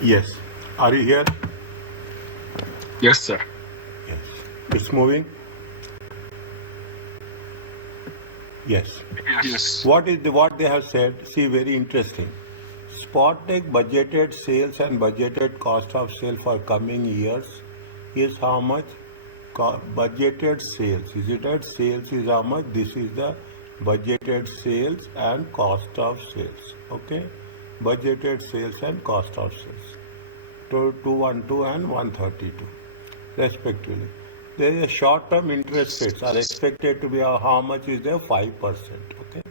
Yes. Are you here? Yes, sir. Yes. It's moving? Yes. Yes. What they have said? See, very interesting. Spot Tech budgeted sales and budgeted cost of sale for coming years is how much? Budgeted sales. Is it right? Sales is how much? This is the budgeted sales and cost of sales. Okay? Budgeted sales and cost of sales. 212 and 132 respectively. There is a short-term interest rates are expected to be how much is there? 5%. Okay.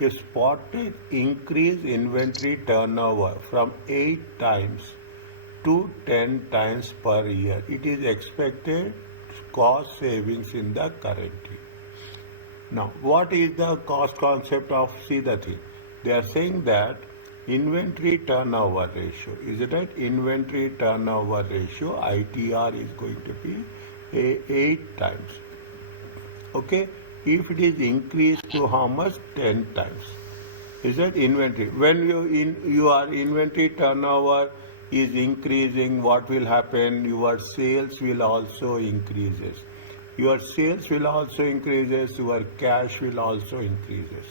If spotted increase inventory turnover from 8 times to 10 times per year, it is expected cost savings in the current year. Now, what is the cost concept of, see the thing? They are saying that inventory turnover ratio, is it right? Inventory turnover ratio, ITR, is going to be 8 times. Okay? If it is increased to how much? 10 times. Is that inventory? When your inventory turnover is increasing, what will happen? Your sales will also increases. Your sales will also increases. Your cash will also increases.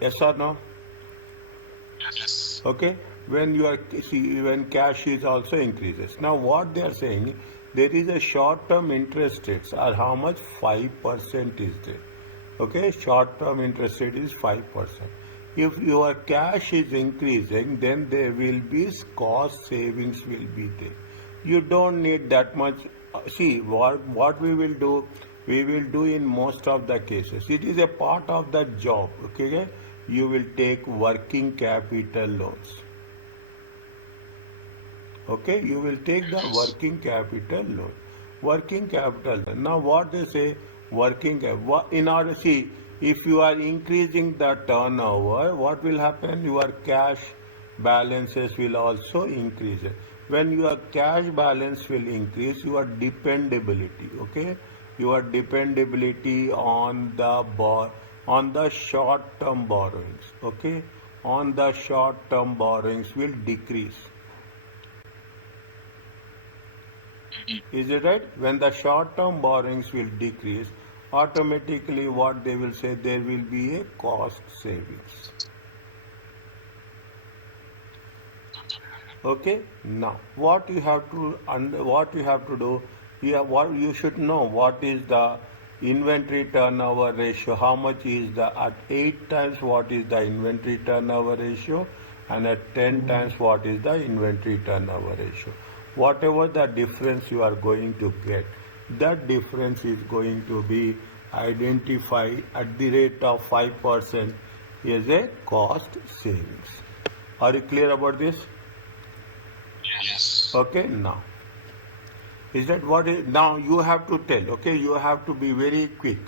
Yes or no? Yes. Okay. When when cash is also increases. Now what they are saying, there is a short-term interest rates are how much? 5% is there. Okay, short-term interest rate is 5%. If your cash is increasing, then there will be cost savings will be there. You don't need that much. See, what we will do, we will do in most of the cases. It is a part of the job. Okay, you will take working capital loans. Okay, you will take the working capital loan. Working capital loan. Now, what they say, in order, see, if you are increasing the turnover, what will happen? Your cash balances will also increase. When your cash balance will increase, your dependability, okay, your dependability on the short-term borrowings, okay, on the short-term borrowings will decrease. Is it right? When the short-term borrowings will decrease, automatically what they will say, there will be a cost savings. Okay. Now, what you have to do, what you should know, what is the inventory turnover ratio? How much is the at 8 times? What is the inventory turnover ratio? And at 10 times, what is the inventory turnover ratio? Whatever the difference you are going to get, that difference is going to be identified at the rate of 5% as a cost savings. Are you clear about this? Yes. Okay, now. Is that what is, now you have to tell, okay, you have to be very quick.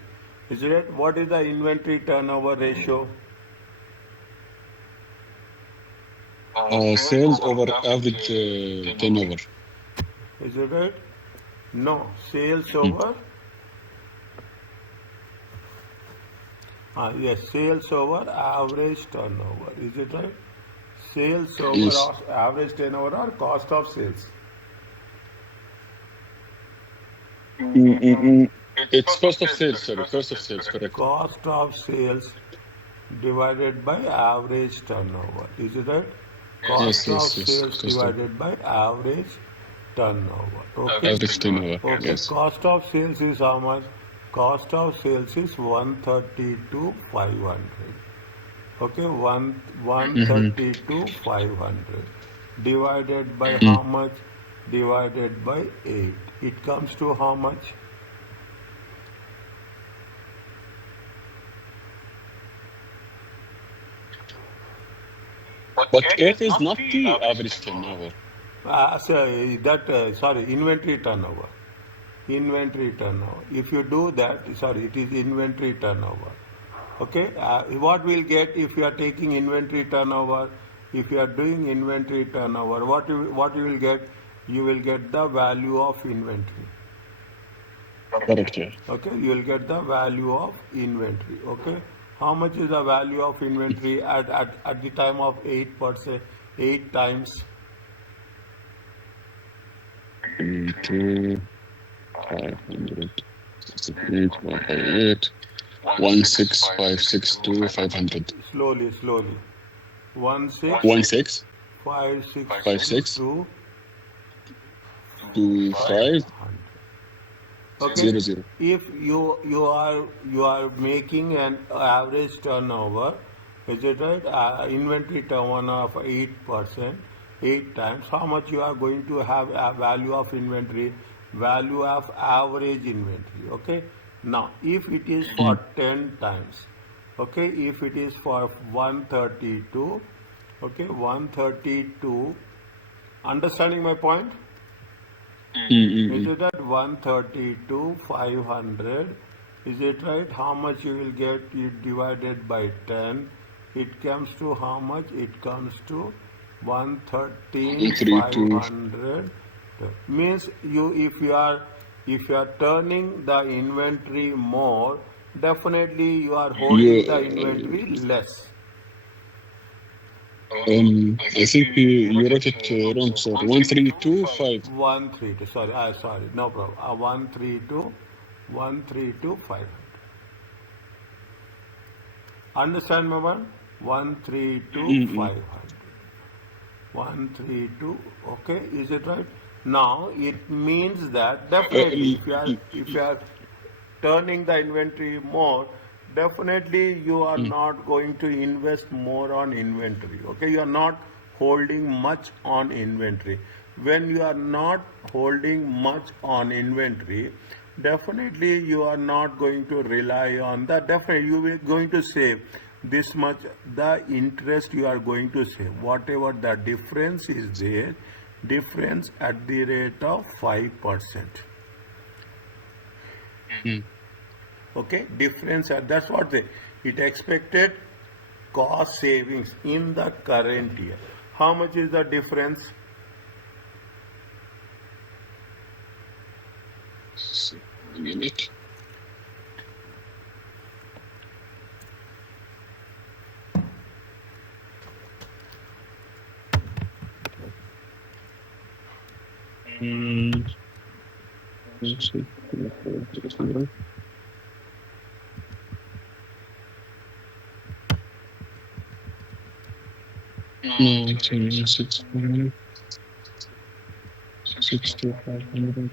Is that what is the inventory turnover ratio? Sales over average turnover. Is it right? No, sales Mhm. over, yes, sales over average turnover. Is it right? Sales over Yes. average turnover or cost of sales? It's cost of sales, sorry. Cost of sales, correct. Cost of sales divided by average turnover. Is it right? Yes, Cost of yes, yes. sales Cost of divided by average turnover. Okay? average turnover. Okay. Yes. Cost of sales is how much? Cost of sales is 132 500. Okay, Mm-hmm. 132 500 divided by Mm. how much? Divided by 8. It comes to how much? But 8 is not the average turnover. Sorry, inventory turnover. Inventory turnover. If you do that, sorry, it is inventory turnover. Okay, what we'll get if you are taking inventory turnover, if you are doing inventory turnover, what you will get? You will get the value of inventory. Correct, yeah. Okay, you will get the value of inventory. Okay, how much is the value of inventory at the time of 8%? 8 times 2, 500, 68, 158, 16562, 500. slowly 16, 56, 5652 25, 500. Okay, 00. if you are making an average turnover, is it right? Inventory turnover of 8%, 8 times. How much you are going to have a value of inventory? Value of average inventory. Okay. Now, if it is for 10 times, okay, if it is for 132, okay, 132. Understanding my point? Is it at 132, 500? Is it right? How much you will get it divided by 10? It comes to how much? It comes to 113, 132. 500. Means if you are turning the inventory more, definitely you are holding the inventory less. I think you wrote it wrong, sir. 1325. 132. Sorry. No problem. 132, 132, 500. Understand, my one? 132, 500. 132. Okay, is it right? Now it means that definitely if you are turning the inventory more, definitely you are not going to invest more on inventory. Okay, you are not holding much on inventory. When you are not holding much on inventory, definitely you are not going to rely on that. Definitely you are going to save this much. The interest you are going to save, whatever the difference is there, difference at the rate of 5%. Okay, difference, that's what they, it expected cost savings in the current year. How much is the difference? A minute. No, 6, 500,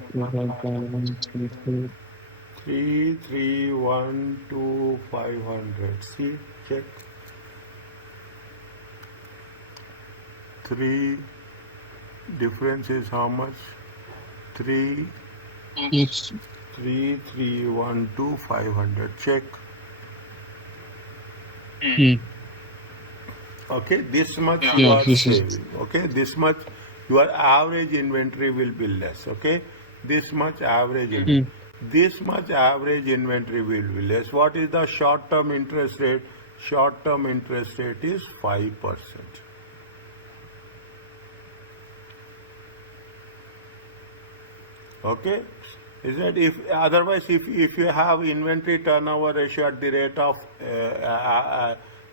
3312 500. See, check. 3 difference is how much? 3 Yes. 3312 500. Check. Okay, this much you Yeah, are this is. saving. Okay, this much your average inventory will be less. Okay, this much average inventory. This much average inventory will be less. What is the short term interest rate? Short term interest rate is 5%. Okay, is that if otherwise if you have inventory turnover ratio at the rate of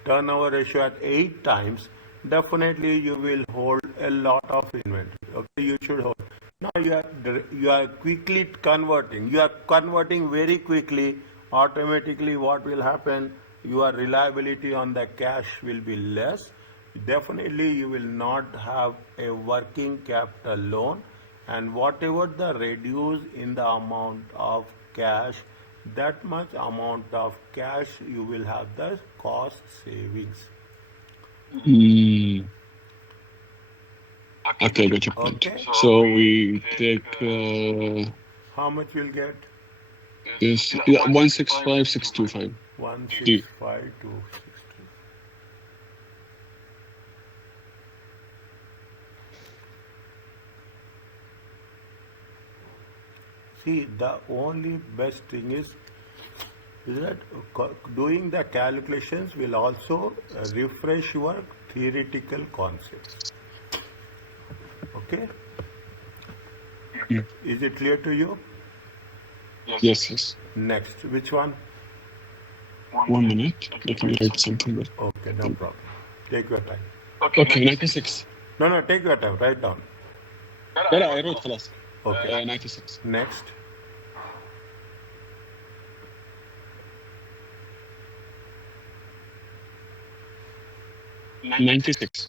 turnover ratio at 8 times, definitely you will hold a lot of inventory. Okay, you should hold. Now you are quickly converting. You are converting very quickly. Automatically, what will happen? Your reliability on the cash will be less. Definitely, you will not have a working capital loan, and whatever the reduce in the amount of cash, that much amount of cash you will have the cost savings. Okay, got your point. Okay, So we take how much you'll get? this 165625. 165260. See, the only best thing is that doing the calculations will also refresh your theoretical concepts. Okay, is it clear to you? Yes. Next, which one? 1 minute. Let me write something. Okay, no problem. Take your time. Okay, 96. No, take your time. Write down. لا I wrote خلاص. Okay. 96. Next. $96.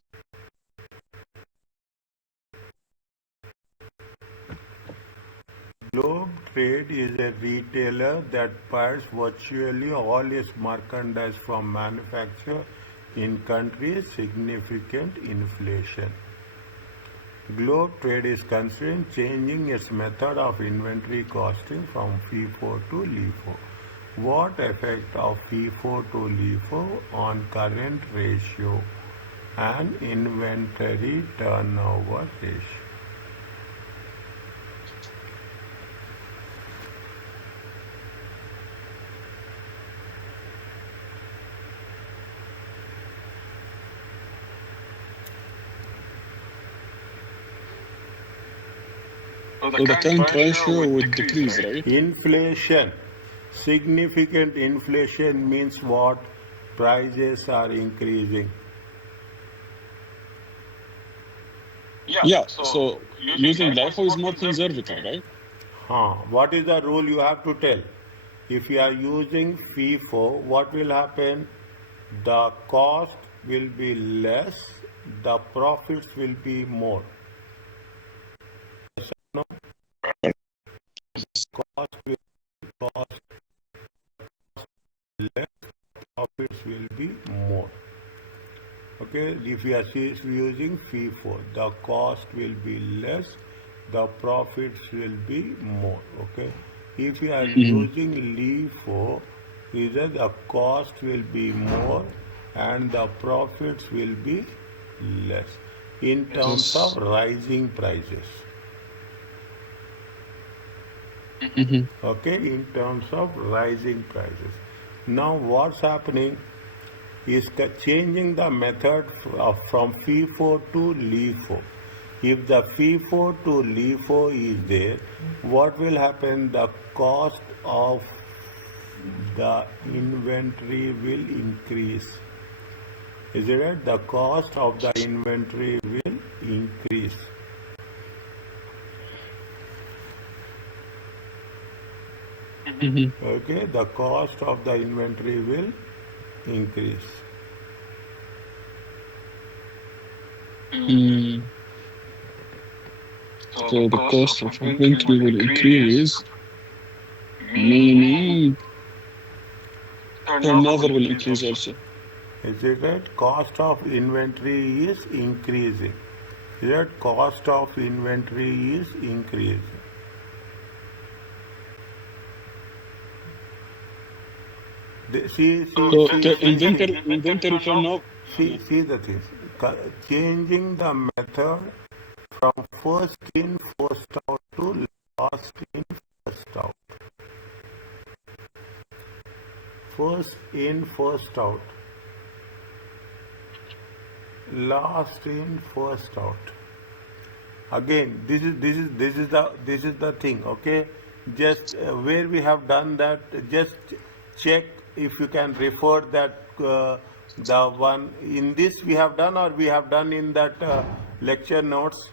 Globe Trade is a retailer that buys virtually all its merchandise from manufacturers in countries significant inflation. Globe Trade is considering changing its method of inventory costing from FIFO to LIFO. What effect of FIFO to LIFO on current ratio and inventory turnover ratio? So the current ratio would decrease, right? Inflation. Significant inflation means what? Prices are increasing. Yeah, so using LIFO is more conservative, right? What is the rule you have to tell? If you are using FIFO, what will happen? The cost will be less, the profits will be more. No? Cost will cost less, profits will be more. Okay, if you are using FIFO, the cost will be less, the profits will be more. Okay, if you are using LIFO, either the cost will be more and the profits will be less in terms of rising prices. Okay, in terms of rising prices. Now what's happening is changing the method from FIFO to LIFO. If the FIFO to LIFO is there, what will happen? The cost of the inventory will increase. Is it right? The cost of the inventory will increase. Okay, the cost of the inventory will increase. So the cost of inventory will increase, meaning turnover will increase also. Is it right? Cost of inventory is increasing. Is it? Cost of inventory is increasing. See the inventory turnover. See the things. Changing the method from first in, first out to last in, first out. First in, first out. Last in, first out. Again, this is the thing. Okay, just where we have done that, just check if you can refer that the one in this we have done or we have done in that lecture notes.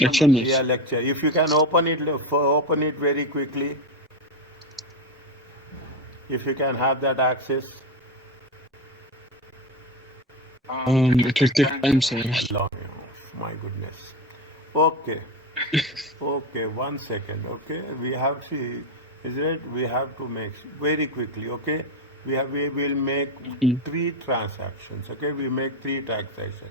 Lecture notes. Yeah, lecture. If you can open it very quickly. If you can have that access. It will take time, sir. Long, my goodness. Okay. Okay, 1 second. Okay, we have we have to make very quickly. Okay, we will make 3 transactions. Okay, we make 3 transactions.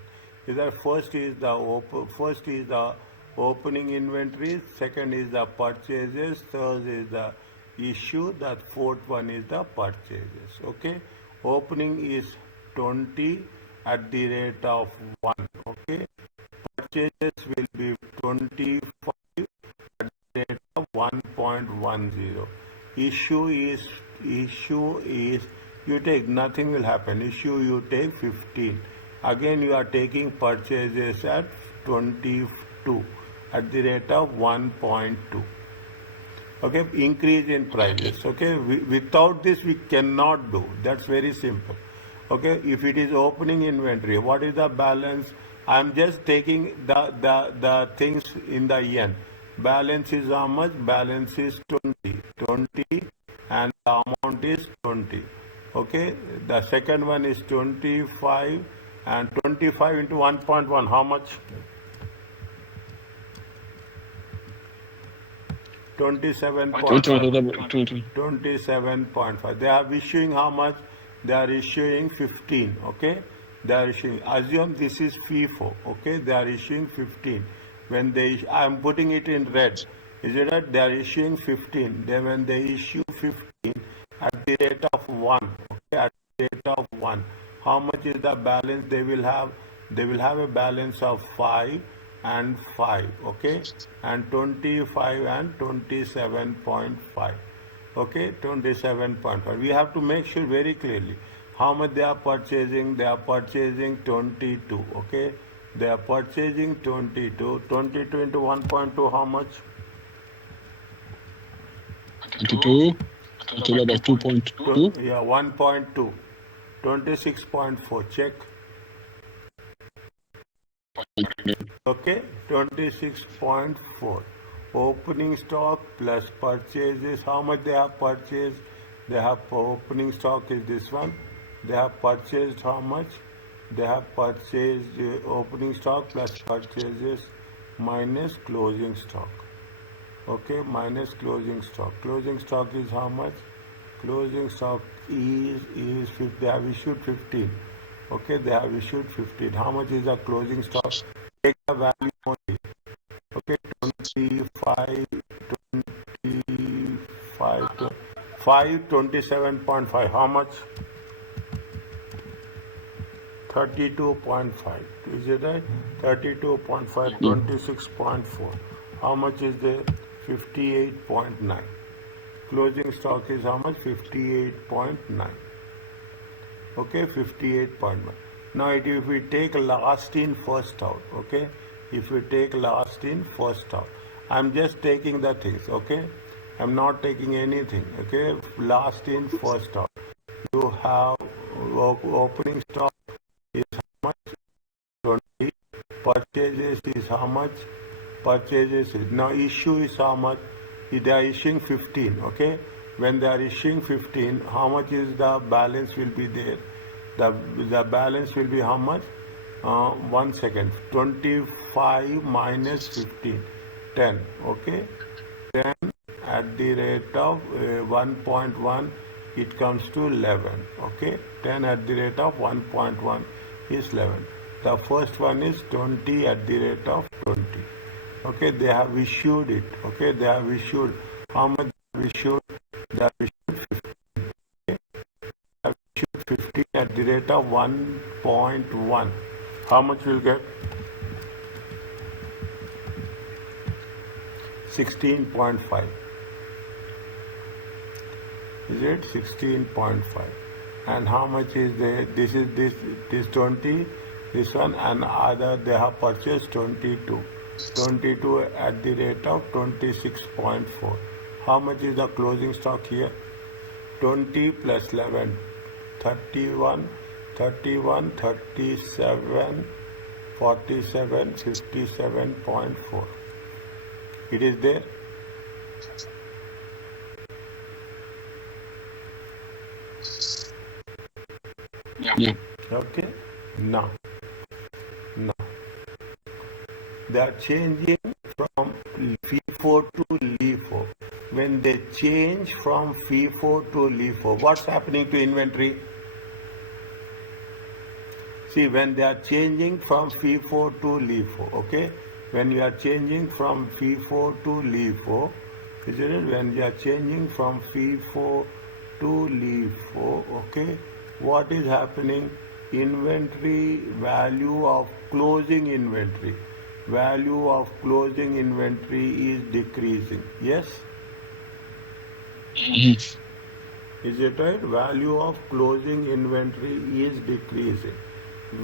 First is the opening inventory. Second is the purchases. Third is the issue. The fourth one is the purchases. Okay, opening is 20 at the rate of 1. Okay, purchases will be 25 at the rate of 1.10. Issue is you take, nothing will happen. Issue you take 15. Again you are taking purchases at 22 at the rate of 1.2. Okay, increase in prices. Okay, without this we cannot do. That's very simple. Okay, if it is opening inventory, what is the balance? I'm just taking the things in the end. Balance is how much? Balance is 20, and the amount is 20. Okay, the second one is 25, and 25 into 1.1, how much? 27.5. 27.5. They are issuing how much? They are issuing 15. Okay, they are issuing. Assume this is FIFO. Okay, they are issuing 15. When they, I am putting it in red. Is it right? They are issuing 15. Then when they issue 15 at the rate of 1. Okay, at the rate of 1. How much is the balance they will have? They will have a balance of 5 and 5. Okay, and 25 and 27.5. Okay, 27.5. We have to make sure very clearly how much they are purchasing. They are purchasing 22. Okay, they are purchasing 22. 22 into 1.2, how much? 22 multiplied by 2.2. Yeah, 1.2. 26.4. Check. Okay, 26.4. Opening stock plus purchases. How much they have purchased? They have opening stock is this one. They have purchased how much? They have purchased opening stock plus purchases minus closing stock. Okay, minus closing stock. Closing stock is how much? Closing stock is they have issued 15. Okay, they have issued 15. How much is the closing stock? Take the value only. Okay, 25, 27.5. How much? 32.5. Is it right? 32.5, 26.4. How much is there? 58.9. Closing stock is how much? 58.9. Okay, 58.1. Now if we take last in first out, okay, if we take last in first out, I'm just taking the things, okay, I'm not taking anything, okay, last in first out. You have opening stock is how much? 20. Purchases is how much? Purchases is, now issue is how much? They are issuing 15, okay. When they are issuing 15, how much is the balance will be there? The balance will be how much? 1 second. 25 minus 15. 10. Okay. 10 at the rate of 1.1, it comes to 11. Okay. 10 at the rate of 1.1 is 11. The first one is 20 at the rate of 20. Okay. They have issued it. Okay. They have issued. How much they have issued? They have issued 15. Okay. They have issued 15 at the rate of 1.1. How much will get? 16.5. Is it 16.5? And how much is there? This is this 20, this one, and other they have purchased 22. 22 at the rate of 26.4. How much is the closing stock here? 20 plus 11, 31, 37, 47, 57.4. It is there. Yeah. Okay. Now they are changing from FIFO to LIFO. When they change from FIFO to LIFO, what's happening to inventory? See, when they are changing from FIFO to LIFO, okay? When you are changing from FIFO to LIFO, is it? When you are changing from FIFO to LIFO, okay? What is happening? Inventory value of closing inventory. Value of closing inventory is decreasing. Yes? Mhm. Is it right? Value of closing inventory is decreasing.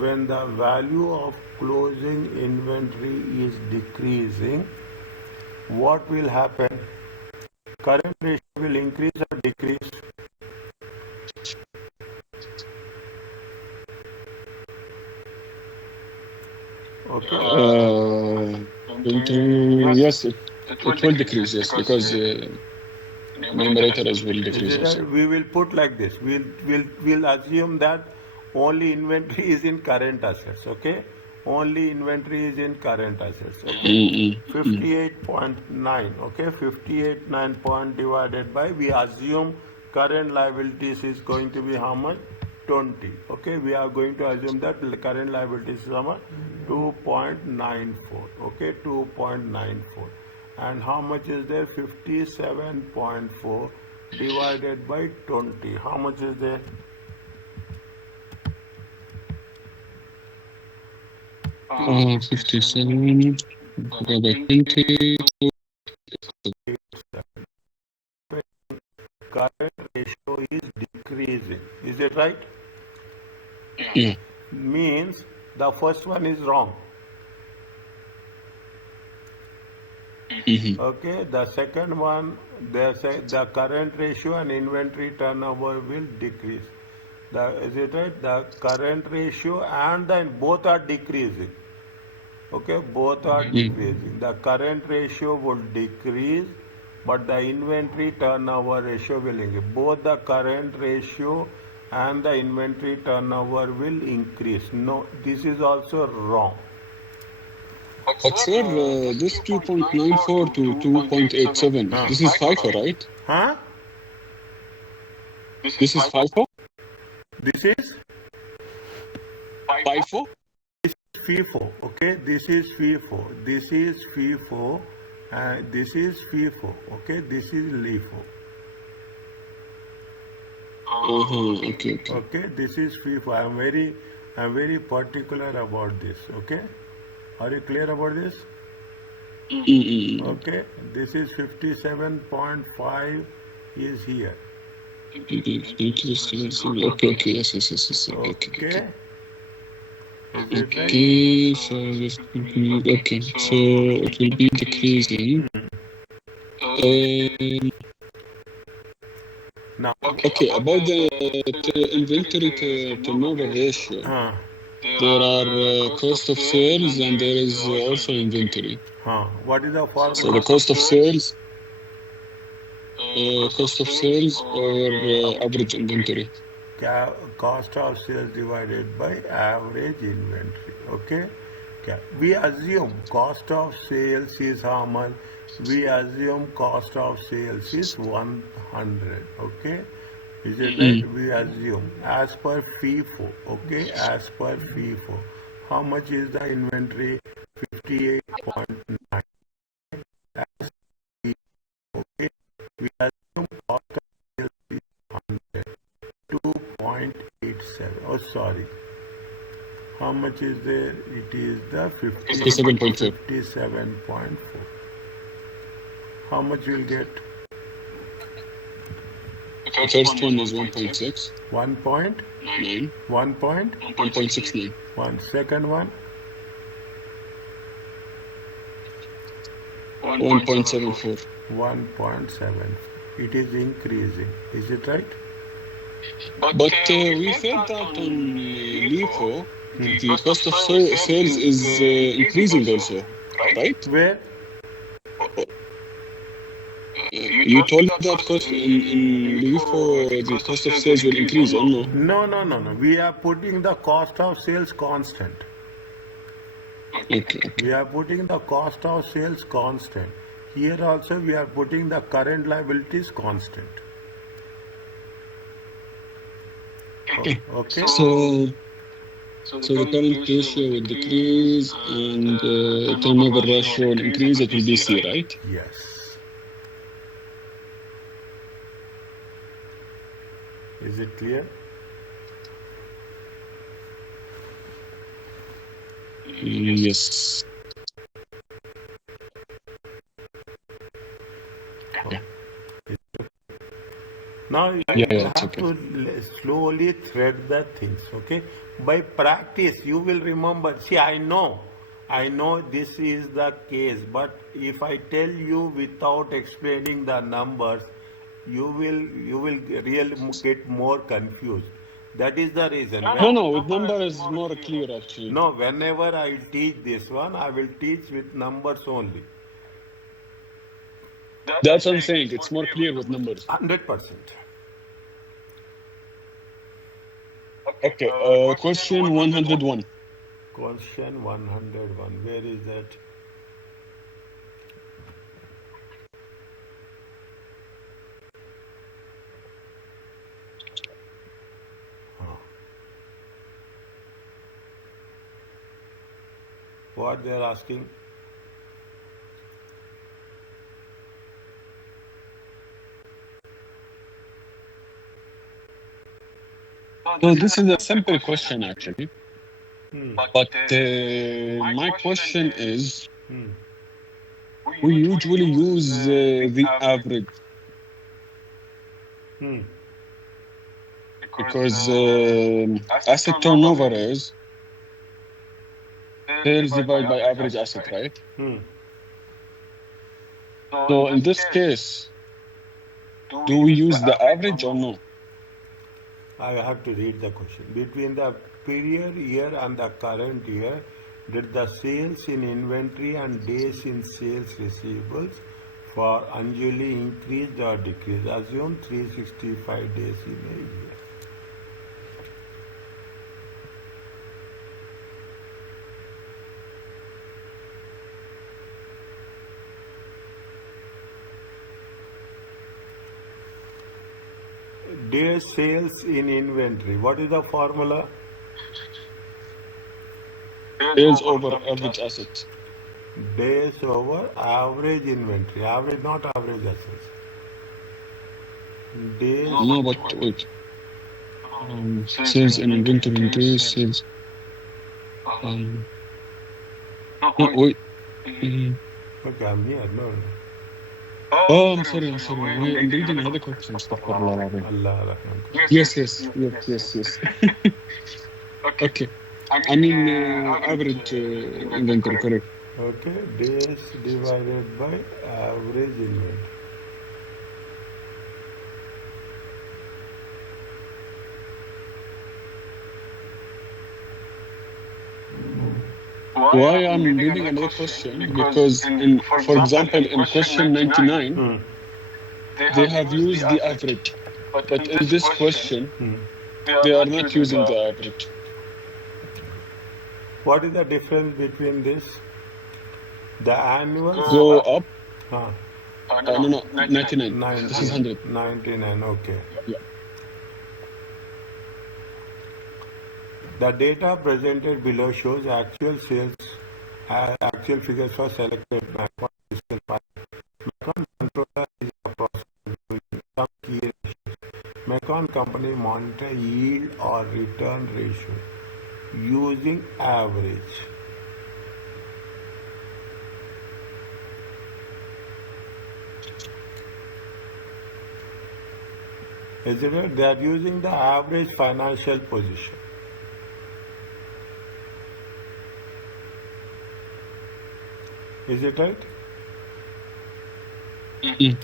When the value of closing inventory is decreasing, what will happen? Current ratio will increase or decrease? Okay. Yes, it will decrease, yes, because numerator as will Is decrease it also. we will put like this? We'll assume that only inventory is in current assets. Okay. Only inventory is in current assets. Okay. Mm, mm, mm. 58.9. Okay. 58.9 point divided by, we assume current liabilities is going to be how much? 20. Okay. We are going to assume that the current liabilities is how much? 2.94. Okay. 2.94. And how much is there? 57.4 divided by 20. How much is there? Uh, 57 divided by 20. Current ratio is decreasing. Is it right? Yeah. Means the first one is wrong. Mm-hmm. Okay. The second one, they say the current ratio and inventory turnover will decrease. Is it right? The current ratio and then both are decreasing. Okay, both are decreasing. The current ratio would decrease, but the inventory turnover ratio will increase. Both the current ratio and the inventory turnover will increase. No, this is also wrong. But sir, this 2.94 to 2.87, Huh? this is FIFO, right? Huh? This is FIFO? This is FIFO? FIFO. Okay, this is FIFO. This is FIFO, and this is FIFO. Okay, this is LIFO. Uh-huh. Okay, okay. Okay, this is FIFO. I'm very particular about this. Okay, are you clear about this? Mm-mm. Okay, this is 57.5 is here. Okay, okay, yes, yes, yes, yes. Okay, okay, okay. Okay, is it right? Okay, so this okay, so it will be decreasing. Now, Okay, about the inventory to turnover ratio, there are cost of sales and there is also inventory. what is the So formula? the cost of sales or average inventory. Cost of sales divided by average inventory. Okay. We assume cost of sales is how much? We assume cost of sales is 100. Okay. Is it right? We assume as per FIFO. Okay. As per FIFO. How much is the inventory? 58.9. Okay. We assume cost of sales is 100. 2.87. Oh, sorry. How much is there? It is the 57.4. 57.4. How much you will get? The first one is 1.6. 1.9. 1.69. One. Second one? 1.74. 1.7. It is increasing. Is it right? But we said that on LIFO, the cost of sales is increasing also, right? Where? You told that cost in LIFO, the cost of sales will increase, or no? No. We are putting the cost of sales constant. Okay. We are putting the cost of sales constant. Here also we are putting the current liabilities constant. Okay. Okay. So the current ratio will decrease and turnover ratio will increase. It will be C, right? Yes. Is it clear? Yes. Yeah. Now you Yeah, have it's okay. to slowly thread the things, okay? By practice, you will remember. See, I know this is the case, but if I tell you without explaining the numbers, you will really get more confused. That is the reason. No, with number is more clear actually. No, whenever I teach this one, I will teach with numbers only. That's what I'm saying. It's more clear with numbers. 100%. Okay. Question 101. Question 101. Where is that? What they are asking? So this is a simple question actually. But my question is, we usually use the average because asset turnover is sales divided by average asset, right? So in this case, do we use the average or no? I have to read the question. Between the period year and the current year, did the sales in inventory and days in sales receivables for Anjali increase or decrease? Assume 365 days in a year. Days sales in inventory. What is the formula? Sales over average assets. Days over average inventory. Average, not average assets. Days. No, but wait. Sales in inventory days, sales. No, wait. Okay, I'm here. No. Oh, I'm sorry. Wait, I'm reading another question. Astaghfirullah. Allah. Yes. Okay. I mean, average inventory, correct. Okay, days divided by average inventory. Why I'm reading another question? Because for example, in question 99, they have used the average. But in this question, they are not using the average. What is the difference between this? The annual Go up. No, 99. This is 100. 99, okay. Yeah. The data presented below shows actual sales, actual figures for selected Macron fiscal file. Macron controller is a process doing some key ratios. Macron company monitor yield or return ratio using average. Is it right? They are using the average financial position. Is it right? They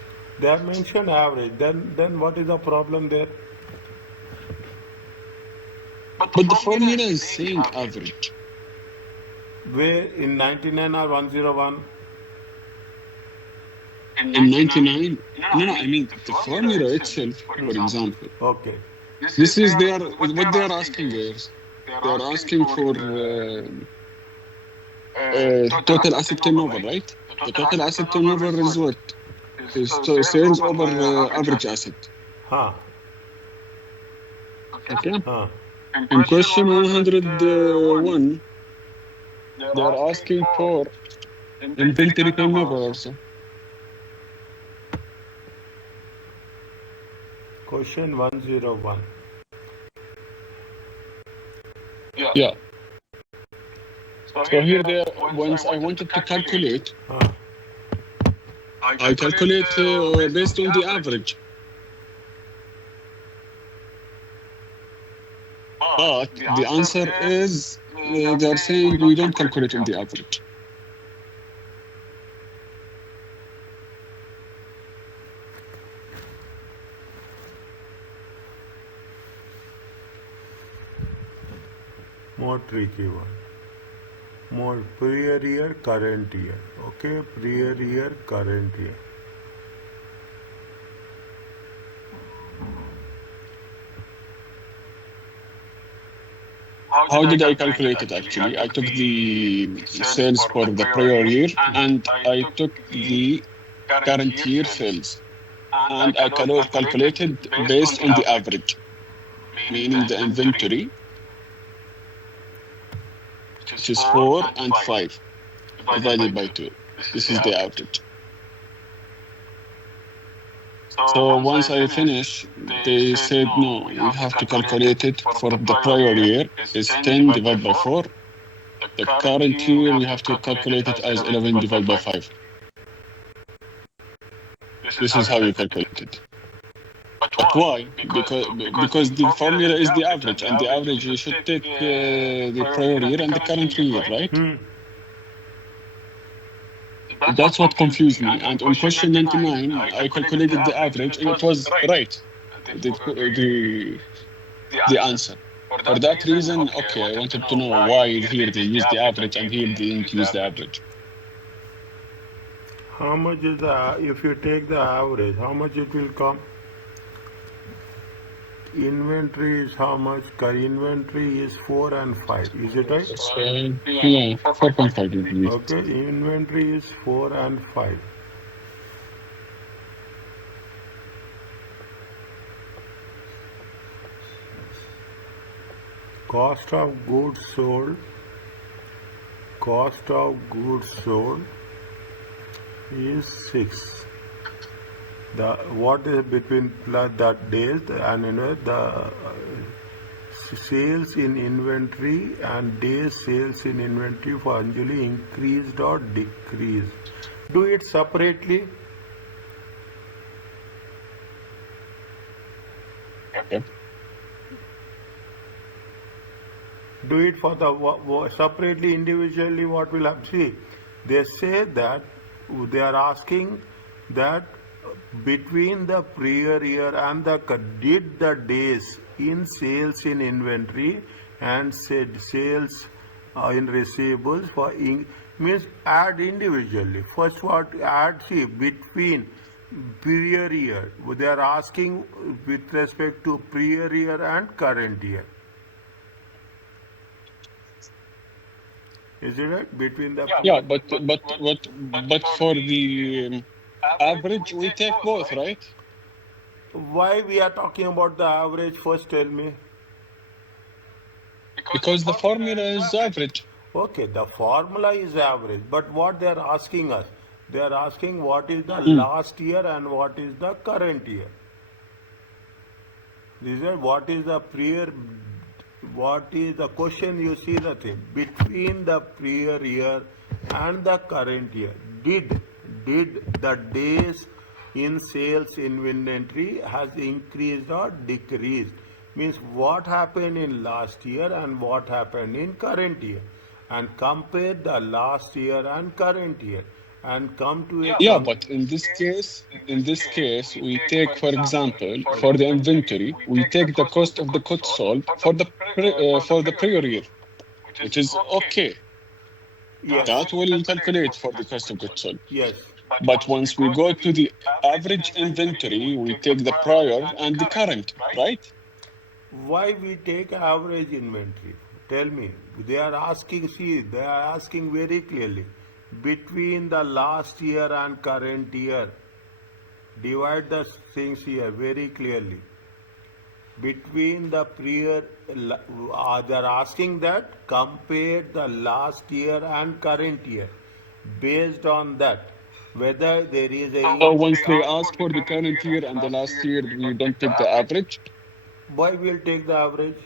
have mentioned average. Then what is the problem there? But the formula is saying average. Where in 99 or 101? In 99? No, I mean the formula itself, for example. Okay. This is what they are asking is, they are asking for total asset turnover, right? The total asset turnover is what? Is sales over average asset. Okay. In question 101, they are asking for inventory turnover also. Question 101. Yeah. So here once I wanted to calculate, I calculate based on the average. But the answer is they are saying we don't calculate on the average. More tricky one. More prior year, current year. Okay, prior year, current year. How did I calculate it actually? I took the sales for the prior year and I took the current year sales. And I calculated based on the average, meaning the inventory, which is 4 and 5 divided by 2. This is the average. So once I finish, they said, no, we have to calculate it for the prior year is 10 divided by 4. The current year, we have to calculate it as 11 divided by 5. This is how you calculate it. But why? Because the formula is the average, and the average you should take the prior year and the current year, right? That's what confused me. And on question 99, I calculated the average, and it was right. The answer. For that reason, okay, I wanted to know why here they use the average and here they didn't use the average. How much is the, if you take the average, how much it will come? Inventory is how much? Inventory is 4 and 5. Is it right? Yeah, 4.5. Okay, inventory is 4 and 5. Cost of goods sold is 6. What is between that days and the sales in inventory and days sales in inventory for Anjali increased or decreased? Do it separately. Okay. Do it for the separately, individually. What will happen? See, they say that they are asking that between the prior year and did the days in sales in inventory and said sales in receivables for means add individually. First, what add? See, between prior year, they are asking with respect to prior year and current year. Is it right? Between the but for the average we take both, right? Why we are talking about the average? First, tell me. Because the formula is average. Okay, the formula is average, but what they are asking us? They are asking what is the last year and what is the current year. These are what is the prior. What is the question? You see the thing between the prior year and the current year. Did the days in sales inventory has increased or decreased? Means what happened in last year and what happened in current year, and compare the last year and current year and come to a yeah. But in this case, we take, for example, for the inventory, we take the cost of the goods sold for the prior year, which is okay. Yes. That will calculate for the cost of goods sold. Yes. But once we go to the average inventory, we take the prior and the current, right? Why we take average inventory? Tell me. They are asking, see, they are asking very clearly. Between the last year and current year, divide the things here very clearly. Between the prior, they are asking that compare the last year and current year. Based on that, whether there is a. So once they ask for the current year and the last year, we don't take the average. Why we'll take the average?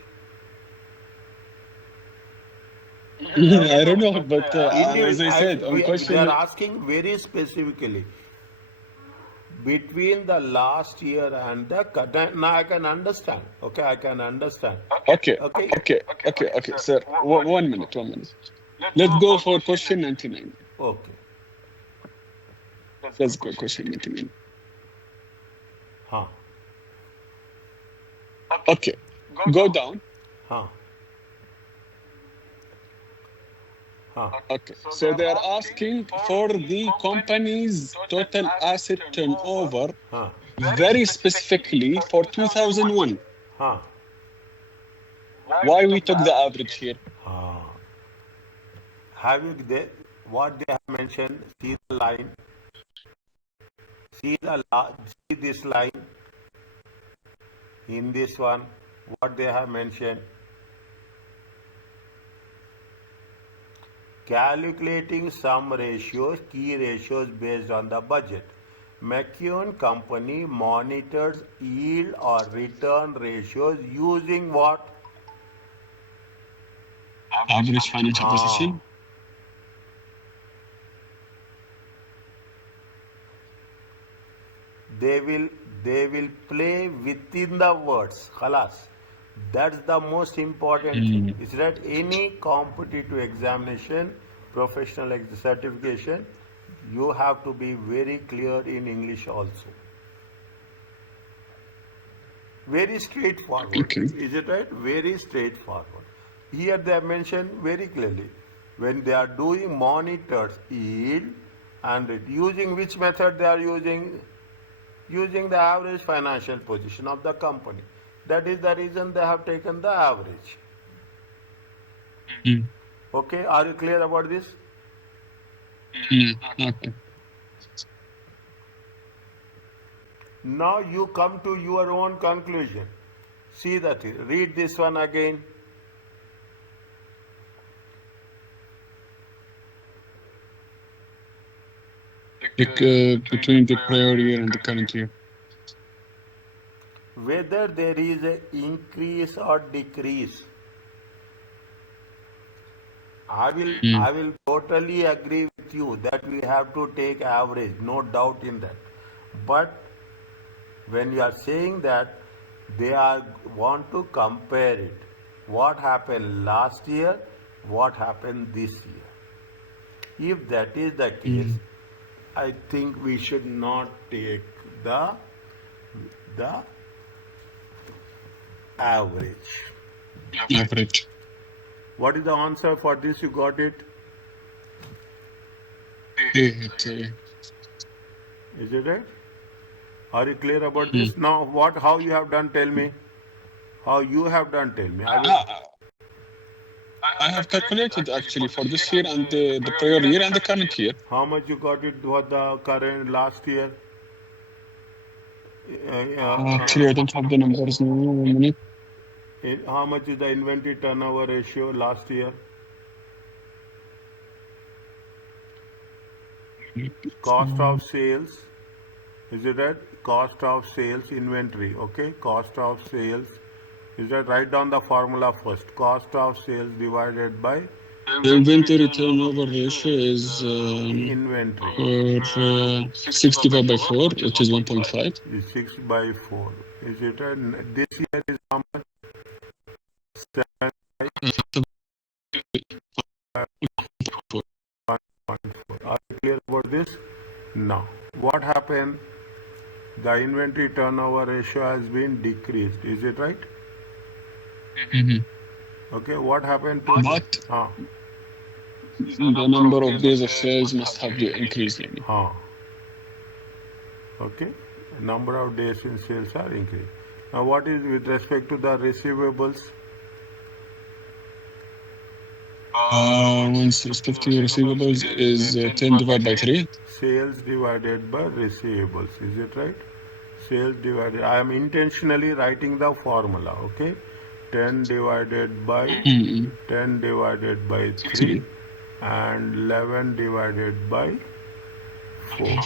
I don't know, but as I said, on question, they are asking very specifically between the last year and the current. Now I can understand. Okay, I can understand. Okay. Sir, 1 minute. Let's go for question 99. Okay. Let's go question 99. Huh. Okay. Go down. Huh. Okay, so they are asking for the company's total asset turnover very specifically for 2001. Huh. Why we took the average here? Have you they, what they have mentioned? See the line. See this line in this one. What they have mentioned? Calculating some ratios, key ratios based on the budget. McKeown company monitors yield or return ratios using what? Average financial position. They will play within the words. Khalas. That's the most important thing. Is that any competitive examination, professional certification, you have to be very clear in English also. Very straightforward. Okay. Is it right? Very straightforward. Here they have mentioned very clearly when they are doing monitors yield and using which method they are using the average financial position of the company. That is the reason they have taken the average. Okay, are you clear about this? Okay. Now you come to your own conclusion. See that. Read this one again. Between the prior year and the current year. Whether there is an increase or decrease. I will totally agree with you that we have to take average, no doubt in that. But when you are saying that they are want to compare it, what happened last year, what happened this year. If that is the case, I think we should not take the average. Average. What is the answer for this? You got it? It's Is it right? Are you clear about this? Now, how you have done? Tell me. How you have done? Tell me. I have calculated actually for this year and the prior year and the current year. How much you got it for the current last year? Actually, I don't have the numbers now. 1 minute. How much is the inventory turnover ratio last year? Cost of sales. Is it right? Cost of sales inventory. Okay. Cost of sales. Is that write down the formula first? Cost of sales divided by The inventory turnover ratio is inventory. 65 by 4, which is 1.5. Is 6 by 4. Is it right? This year is how much? 7 by 1.4. Are you clear about this? Now, what happened? The inventory turnover ratio has been decreased. Is it right? Okay, what happened to But the number of days of sales must have increased. Okay, number of days in sales are increased. Now, what is with respect to the receivables? With respect to receivables is 10 divided by 3. Sales divided by receivables. Is it right? Sales divided. I am intentionally writing the formula. Okay, 10 divided by 10 divided by 3 and 11 divided by 4.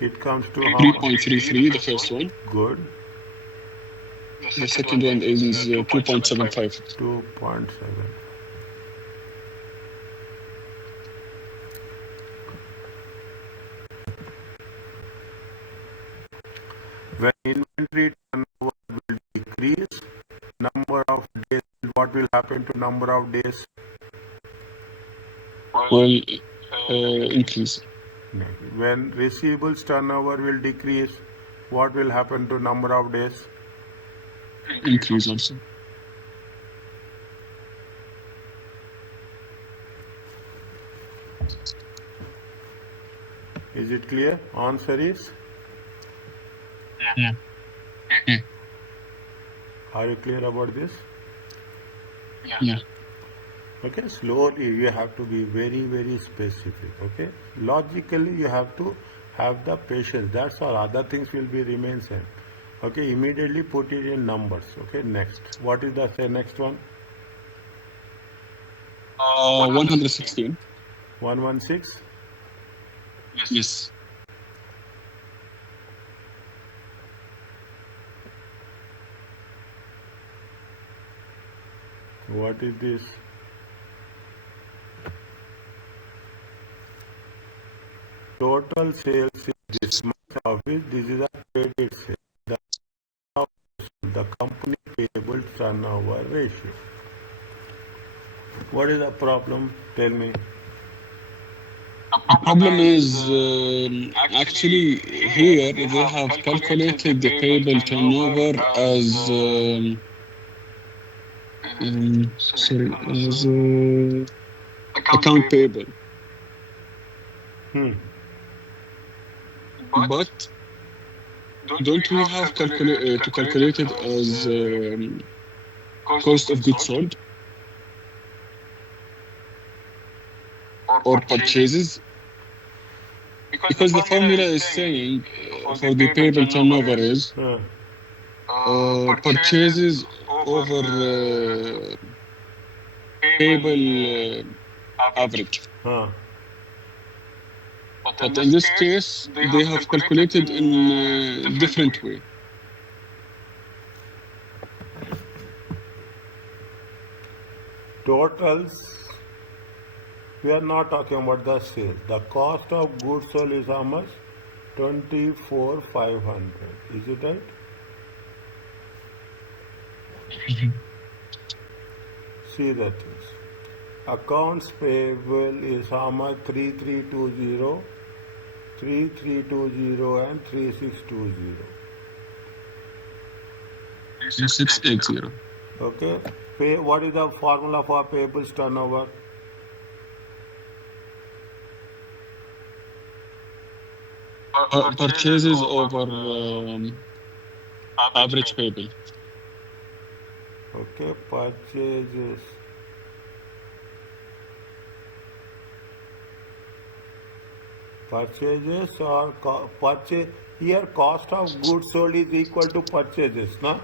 It comes to how much? 3.33, the first one. Good. The second one is 2.75. 2.7. When inventory turnover will decrease, number of days, what will happen to number of days? Will increase. When receivables turnover will decrease, what will happen to number of days? Increase also. Is it clear? Answer is? Yeah. Yeah. Are you clear about this? Yeah. Okay, slowly you have to be very, very specific. Okay, logically you have to have the patience. That's all. Other things will be remain same. Okay, immediately put it in numbers. Okay, next. What is the next one? 116. 116. Yes. What is this? Total sales in this much of it. This is a credit sale. The company payable turnover ratio. What is the problem? Tell me. The problem is actually here they have calculated the payable turnover as sorry, as account payable, Hmm. but don't we have to calculate it as cost of goods sold or purchases? Because the formula is saying for the payable turnover is purchases over payable average. But in this case, they have calculated in a different way. Totals, we are not talking about the sales. The cost of goods sold is how much? 24,500. Is it right? See the things. Accounts payable is how much? 3320, 3320 and 3620. 680. Okay. Pay. What is the formula for payables turnover? Purchases over average payable. Okay. Purchases. Purchases or purchase. Here cost of goods sold is equal to purchases, no?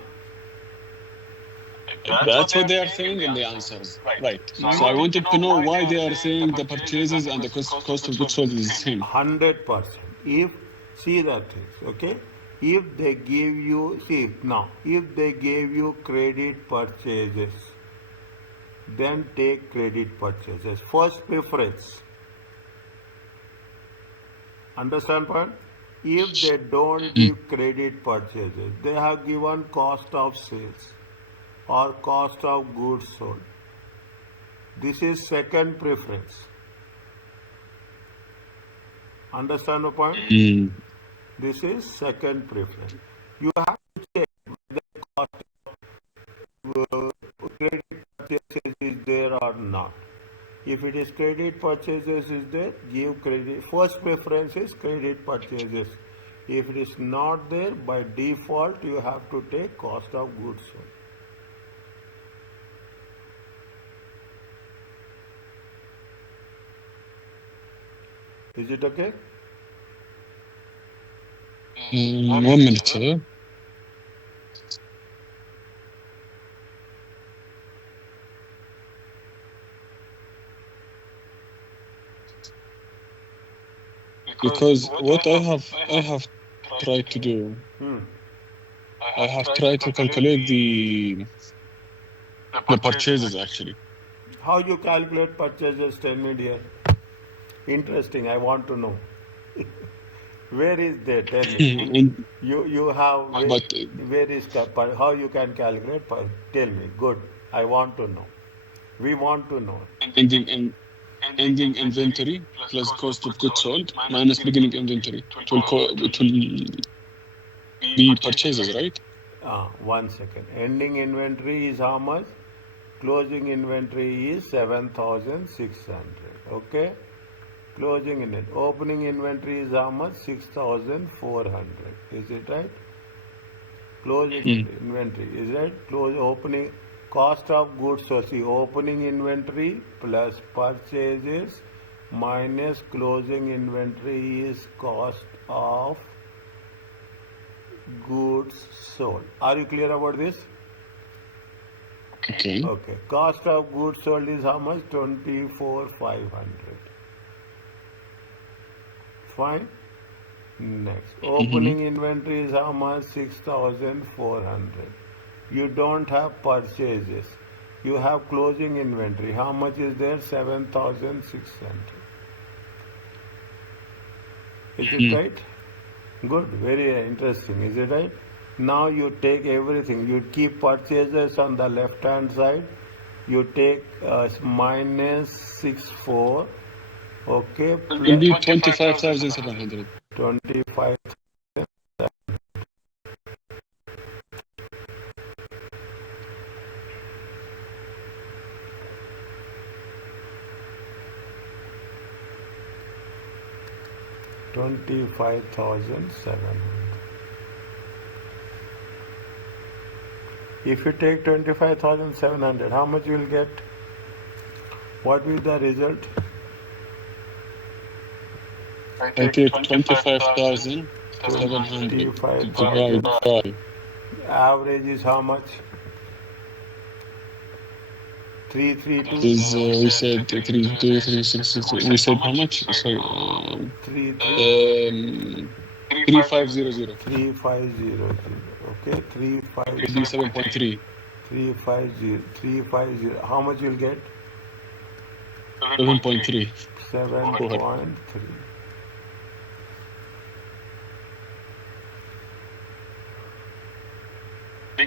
That's what they are saying in the answers. Right. So I wanted to know why they are saying the purchases and the cost of goods sold is the same. 100%. If, see the things, okay? If they give you, see now, if they gave you credit purchases, then take credit purchases. First preference. Understand point? If they don't give credit purchases, they have given cost of sales or cost of goods sold. This is second preference. Understand the point? This is second preference. You have to check whether cost of credit purchases is there or not. If it is credit purchases is there, give credit. First preference is credit purchases. If it is not there, by default you have to take cost of goods sold. Is it okay? 1 minute, sir. Because what I have tried to do, I have tried to calculate the purchases actually. How you calculate purchases? Tell me, dear. Interesting. I want to know. Where is there? Tell me. You have where is how you can calculate? Tell me. Good. I want to know. We want to know. Ending inventory plus cost of goods sold minus beginning inventory. It will be purchases, right? 1 second. Ending inventory is how much? Closing inventory is 7,600. Okay. Closing in it. Opening inventory is how much? 6,400. Is it right? Closing inventory. Is right? Close opening cost of goods. So see, opening inventory plus purchases minus closing inventory is cost of goods sold. Are you clear about this? Okay. Okay. Cost of goods sold is how much? 24,500. Fine. Next. Opening inventory is how much? 6,400. You don't have purchases. You have closing inventory. How much is there? 7,600. Is it right? Good. Very interesting. Is it right? Now you take everything. You keep purchases on the left hand side. You take minus 64. Okay. It'll be 25,700. 25. 25,700. If you take 25,700, how much you will get? What will the result? I take 25,700 divide by. Average is how much? 332. Is we said 3,236. We said how much? Sorry. 3,500. 3500. Okay, 3500. It'll be 7.3. 350. How much you'll get? 7.3. 7.3.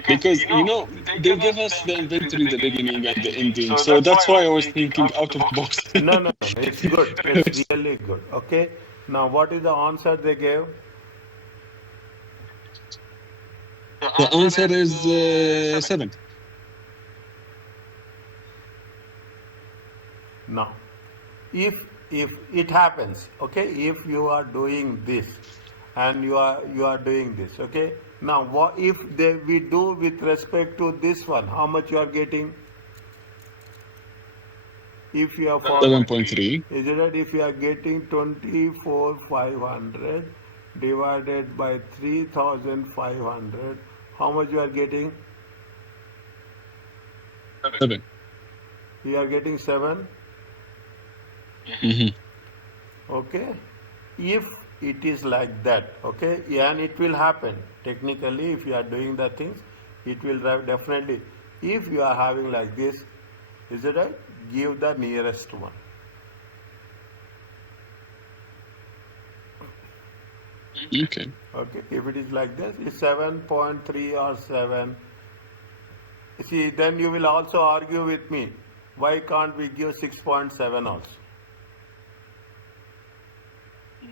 Because they give us the inventory the beginning and the ending, so that's why I was thinking out of the box. No, it's good. It's really good. Okay. Now, what is the answer they gave? The answer is 7. Now, if it happens, okay, if you are doing this and you are doing this, okay. Now, what if we do with respect to this one? How much you are getting? If you are 7.3. Is it right? If you are getting 24,500 divided by 3,500, how much you are getting? 7. You are getting 7. Okay. If it is like that, okay, and it will happen technically if you are doing the things, it will definitely. If you are having like this, is it right? Give the nearest one. Okay. Okay. If it is like this, it's 7.3 or 7. See, then you will also argue with me. Why can't we give 6.7 also?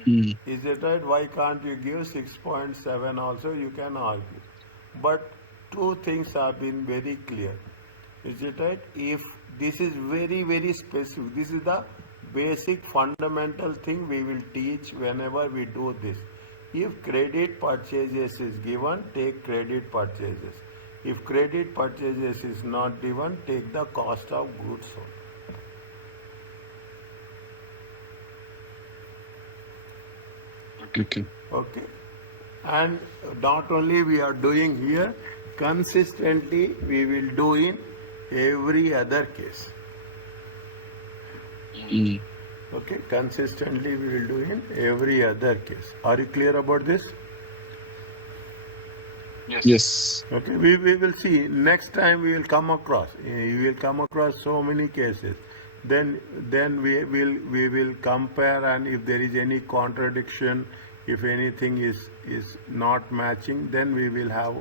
Is it right? Why can't you give 6.7 also? You can argue. But two things have been very clear. Is it right? If this is very, very specific, this is the basic fundamental thing we will teach whenever we do this. If credit purchases is given, take credit purchases. If credit purchases is not given, take the cost of goods sold. Okay. Okay. And not only we are doing here, consistently we will do in every other case. Okay, consistently we will do in every other case. Are you clear about this? Yes. Okay, we will see. Next time we will come across. You will come across so many cases. Then we will compare, and if there is any contradiction, if anything is not matching, then we will have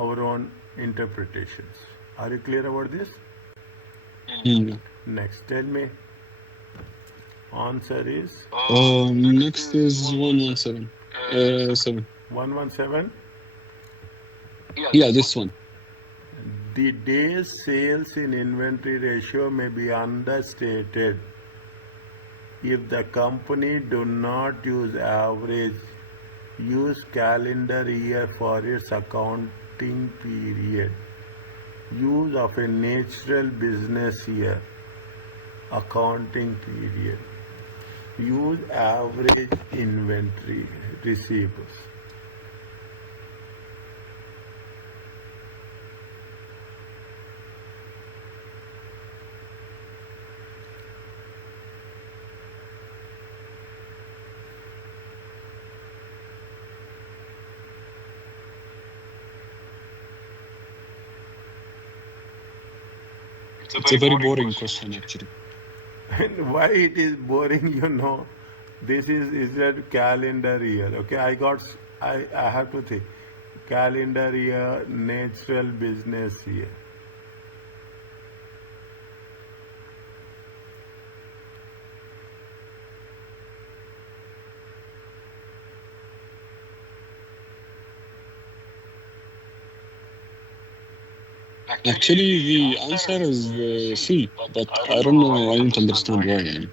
our own interpretations. Are you clear about this? Next, tell me. Answer is next is 117. 7. 117. Yeah, this one. The days sales in inventory ratio may be understated. If the company do not use average, use calendar year for its accounting period. Use of a natural business year, accounting period. Use average inventory receivables. It's a very boring question, actually. And why it is boring, this is that calendar year. Okay, I have to think. Calendar year, natural business year. Actually, the answer is C, but I don't know. I don't understand why.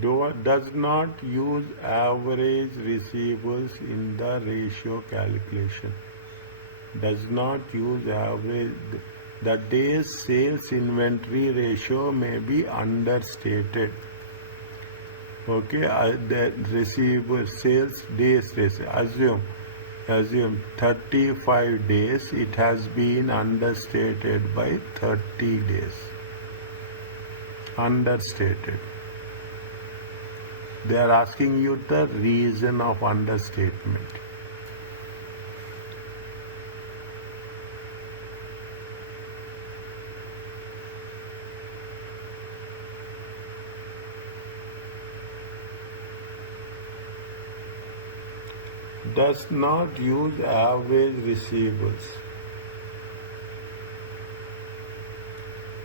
Yani. Does not use average receivables in the ratio calculation. Does not use average. The days sales inventory ratio may be understated. Okay, the receivable sales days ratio. Assume 35 days, it has been understated by 30 days. Understated. They are asking you the reason of understatement. Does not use average receivables.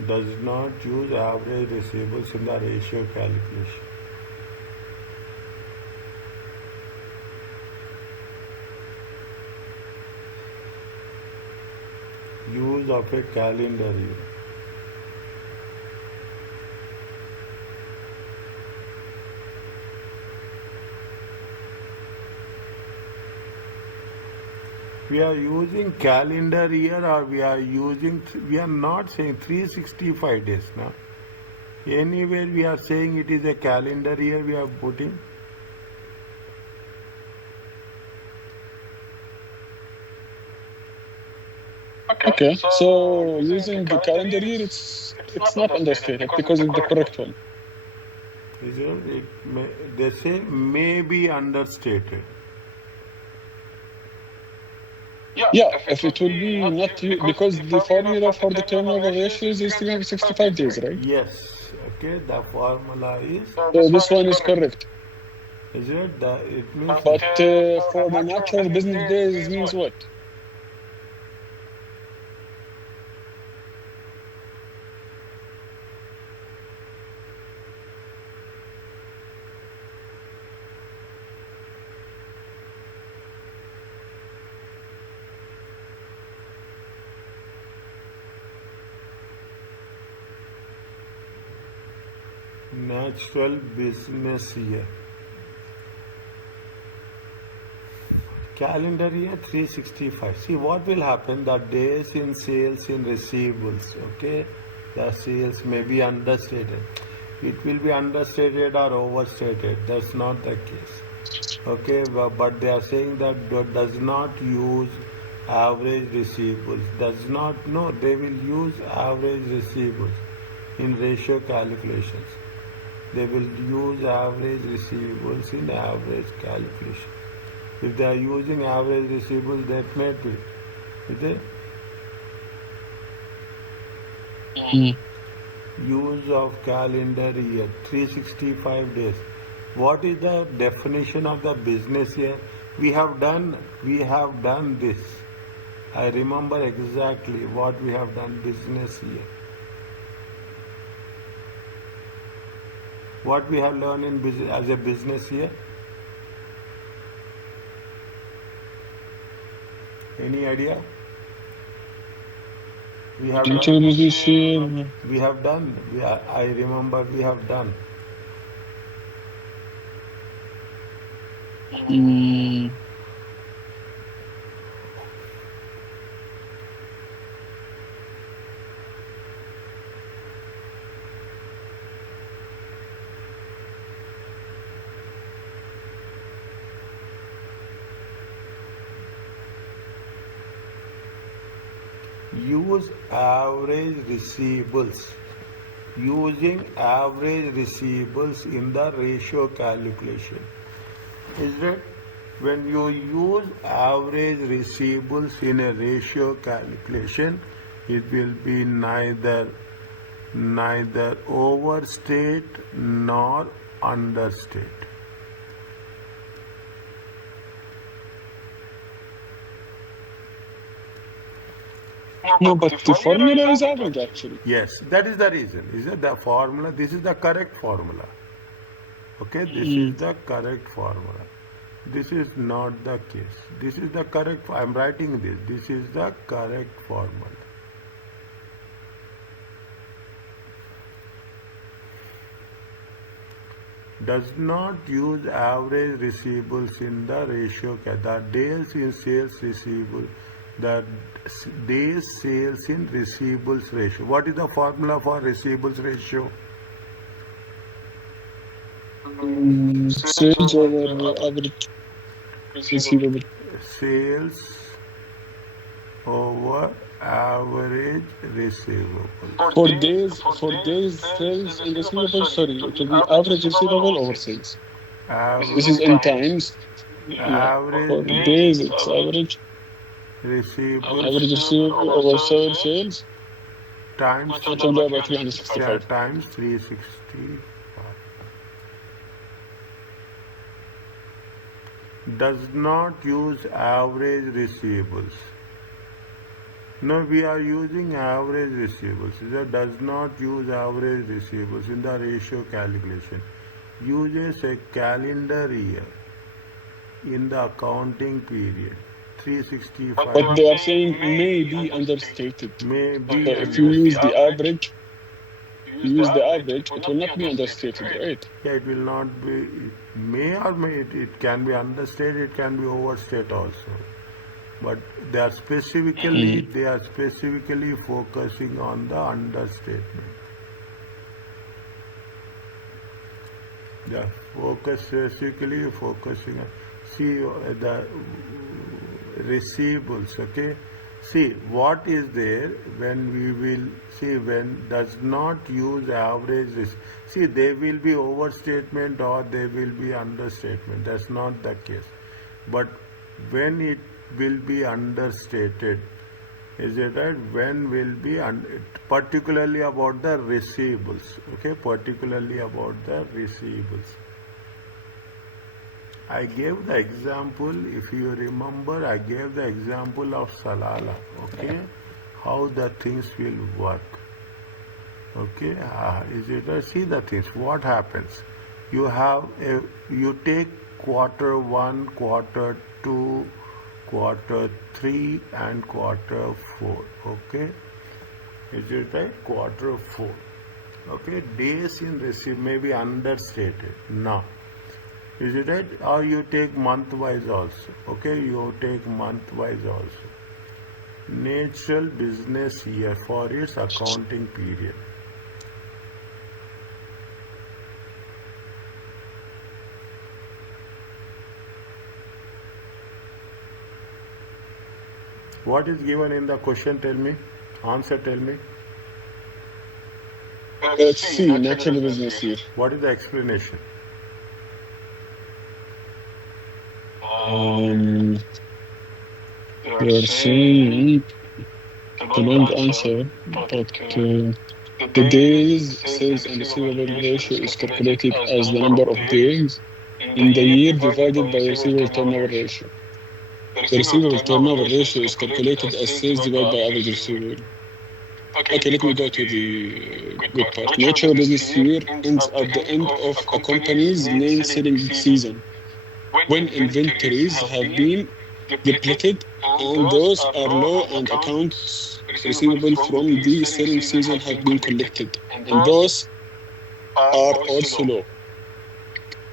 Does not use average receivables in the ratio calculation. Use of a calendar year. We are using calendar year, or we are not saying 365 days now. Anywhere we are saying it is a calendar year, we are putting. Okay, so using the calendar year, it's not understated because it's the correct one. They say may be understated. Yeah, if it will be not because the formula for the turnover ratios is 365 days, right? Yes. Okay. The formula is. So this one is correct. Is it? It means. But for the natural business days, it means what? Natural business year. Calendar year 365. See what will happen, the days in sales in receivables, okay? The sales may be understated. It will be understated or overstated. That's not the case. Okay, but they are saying that does not use average receivables. Does not, no, they will use average receivables in ratio calculations. They will use average receivables in average calculation. If they are using average receivables, that may be. Is it? Use of calendar year, 365 days. What is the definition of the business year? We have done this. I remember exactly what we have done, business year. What we have learned in as a business year? Any idea? We have Natural done. business year. We have done. I remember we have done. Mm, Use average receivables. Using average receivables in the ratio calculation. Is it? When you use average receivables in a ratio calculation, it will be neither overstate nor understate. no, but the formula is average actually. Yes, that is the reason. Is it the formula? This is the correct formula. Okay, this is the correct formula. This is not the case. This is the correct. I am writing this. This is the correct formula. Does not use average receivables in the ratio. The days in sales receivable, the days sales in receivables ratio. What is the formula for receivables ratio? Sales over average receivable. Sales over average receivable. For days sales and receivable, sorry, it will be average receivable over sales. This is in times. Yeah. For days, it's average receivable over sales. Times It will be about 365. times 365. Does not use average receivables. No, we are using average receivables. It does not use average receivables in the ratio calculation. Uses a calendar year in the accounting period. 365. But they are saying may be understated. May be. So if you use the average, it will not be understated, right? Yeah, it will not be. It may or may it can be understated. It can be overstated also. But they are specifically focusing on the understatement. They are specifically focusing on the receivables. Okay. See what is there when we will see when does not use average. See, there will be overstatement or there will be understatement. That's not the case. But when it will be understated, is it right? When will be particularly about the receivables. Okay, particularly about the receivables. I gave the example, if you remember, I gave the example of Salala, okay, how the things will work, okay, is it, see the things, what happens, you take quarter 1, quarter 2, quarter 3 and quarter 4, okay, is it right, quarter 4, okay, days in receive may be understated, now, is it right? Or you take month-wise also. Okay, you take month-wise also. Natural business year for its accounting period. What is given in the question? Tell me. Answer, tell me. Let's see, natural business year. What is the explanation? They are saying the long answer, but the days sales and receivable ratio is calculated as the number of days in the year divided by receivable turnover ratio. The receivable turnover ratio is calculated as sales divided by average receivable. Okay, let me go to the good part. Natural business year ends at the end of a company's main selling season, when inventories have been depleted, and those are low, and accounts receivable from the selling season have been collected, and those are also low.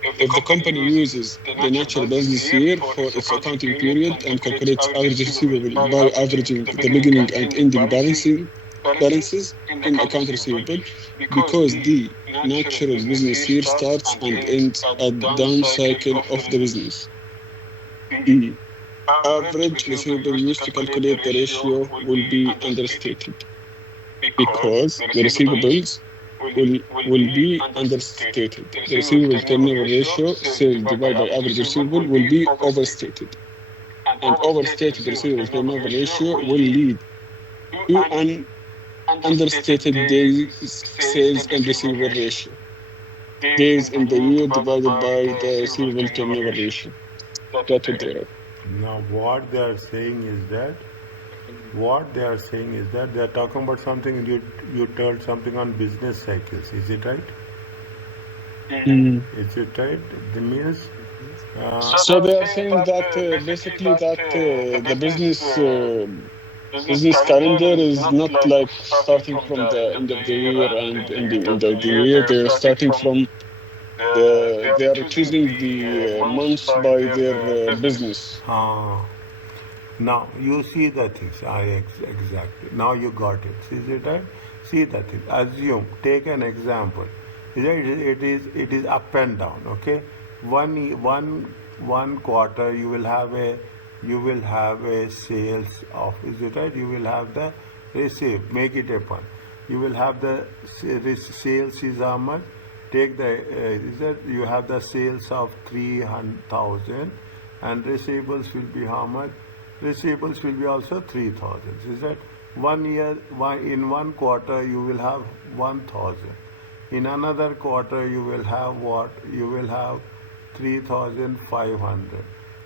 If the company uses the natural business year for its accounting period and calculates average receivable by averaging the beginning and ending balances in account receivable, because the natural business year starts and ends at the down cycle of the business. The average receivable used to calculate the ratio will be understated because the receivables will be understated. The receivable turnover ratio, sale divided by average receivable, will be overstated. And overstated receivable turnover ratio will lead to an understated days sales and receivable ratio. Days in the year divided by the receivable turnover ratio. That's what they are. Now, what they are saying is that they are talking about something. You told something on business cycles. Is it right? Is it right? That means. So they are saying that basically that the business calendar is not like starting from the end of the year and ending end of the year. They are starting from they are choosing the months by their business. Now you see the things. Exactly. Now you got it. Is it right? See the thing. Assume. Take an example. It is up and down. Okay. One quarter you will have a sales of. Is it right? You will have the receive. Make it a point. You will have the sales is how much? Take the is that you have the sales of 300,000 and receivables will be how much? Receivables will be also 3,000. Is that in one quarter you will have 1,000. In another quarter you will have what? You will have 3,500.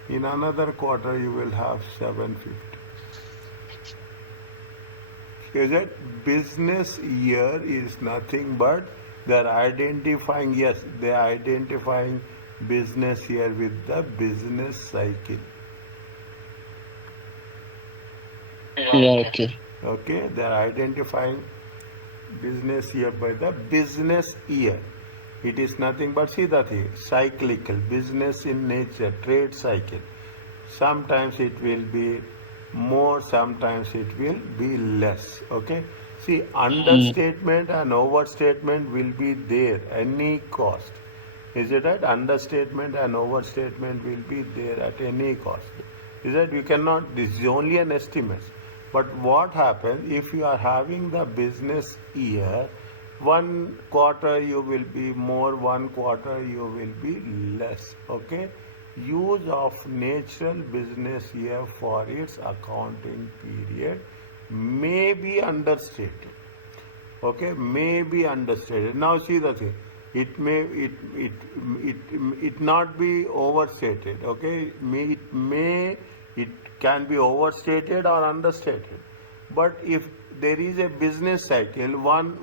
In another quarter you will have 750. Is that business year is nothing but they're identifying, they are identifying business year with the business cycle. Yeah, okay. Okay, they are identifying business year by the business year. It is nothing but, see the thing, cyclical, business in nature, trade cycle. Sometimes it will be more, sometimes it will be less. Okay. See, understatement and overstatement will be there, any cost. Is it right? Understatement and overstatement will be there at any cost. Is that you cannot, this is only an estimate. But what happens if you are having the business year, one quarter you will be more, one quarter you will be less. Okay. Use of natural business year for its accounting period may be understated. Okay, may be understated. Now see the thing. It not be overstated. Okay, it can be overstated or understated. But if there is a business cycle, one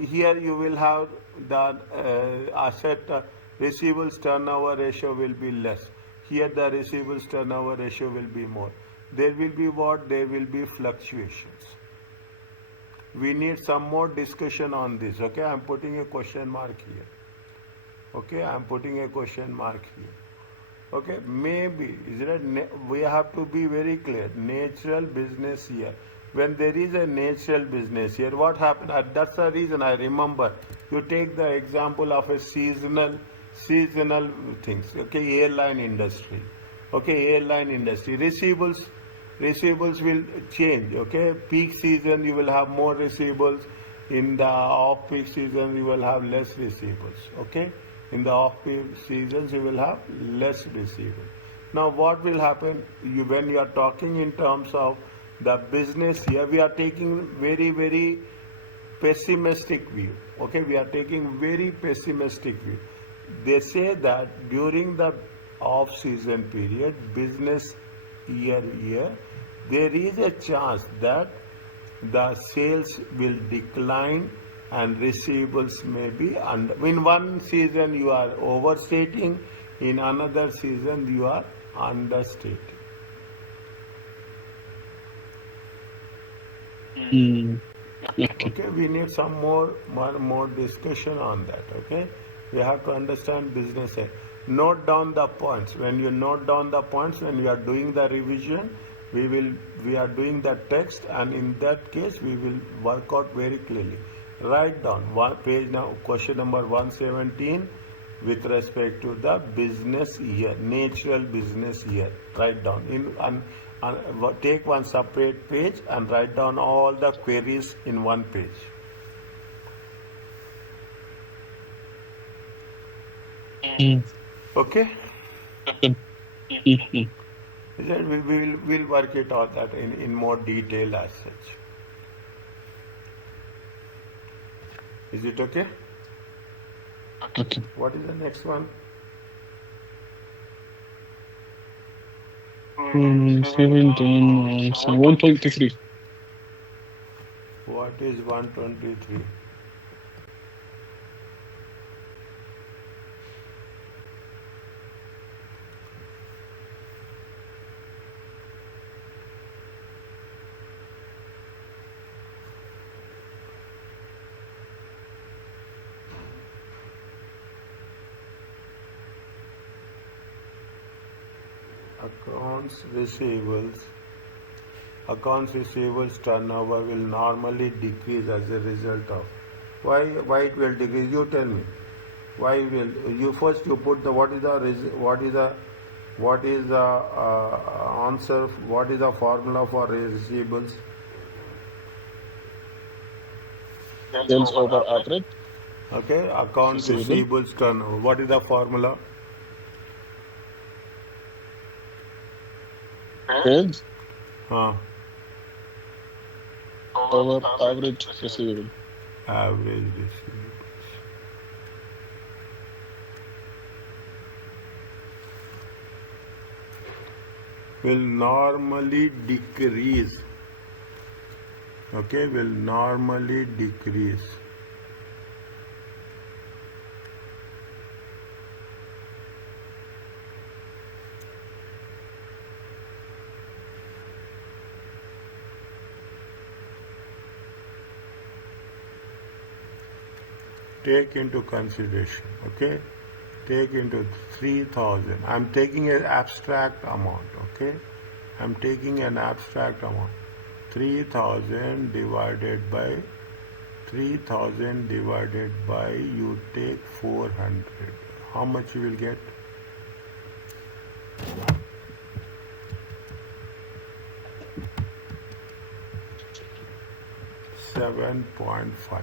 here you will have the asset receivables turnover ratio will be less. Here the receivables turnover ratio will be more. There will be what? There will be fluctuations. We need some more discussion on this. Okay, I am putting a question mark here. Okay, I am putting a question mark here. Okay, maybe we have to be very clear. Natural business year. When there is a natural business year, what happened? That's the reason I remember. You take the example of a seasonal things. Okay, airline industry. Okay, airline industry. Receivables will change. Okay, peak season you will have more receivables. In the off-peak season you will have less receivables. Okay, in the off-peak seasons you will have less receivables. Now what will happen? When you are talking in terms of the business here, we are taking very, very pessimistic view. Okay, we are taking very pessimistic view. They say that during the off-season period, business year, there is a chance that the sales will decline and receivables may be under. In one season you are overstating, in another season you are understated. Okay. Okay, we need some more discussion on that. Okay, we have to understand business side. Note down the points. When you note down the points, when we are doing the revision, we are doing the text, and in that case we will work out very clearly. Write down one page now. Question number 117 with respect to the business year, natural business year. Write down and take one separate page and write down all the queries in one page. Okay? Then we'll work it out that in more detail as such. Is it okay? Okay. What is the next one? 17, 123. What is 123? Accounts receivables turnover will normally decrease as a result of. Why it will decrease? You tell me. Why will you first you put the what is the answer? What is the formula for receivables? Sales over average. Okay, accounts receivables turnover. What is the formula? Sales Huh. over average receivable. Average receivables. Will normally decrease. Okay, will normally decrease. Take into consideration, okay? Take into 3,000. I'm taking an abstract amount, okay? I'm taking an abstract amount. 3,000 divided by you take 400. How much you will get? 7.5.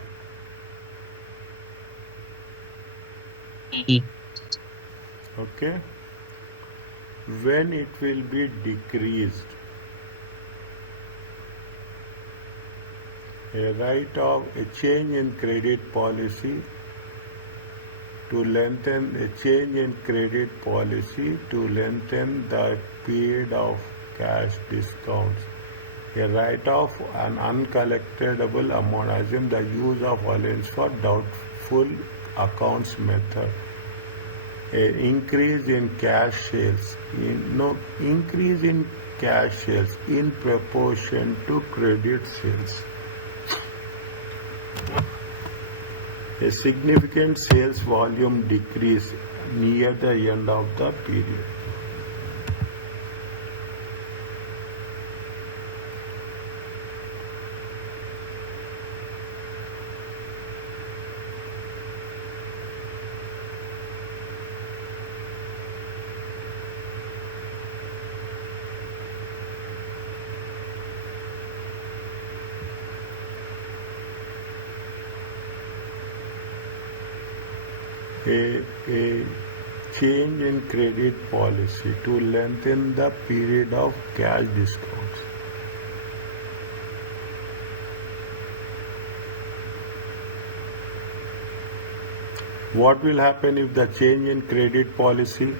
Okay, when it will be decreased, a change in credit policy to lengthen the period of cash discounts. A write-off an uncollectible amount, assume the use of allowance for doubtful accounts method. An increase in cash sales, in proportion to credit sales. A significant sales volume decrease near the end of the period. A change in credit policy to lengthen the period of cash discounts. What will happen if the change in credit policy?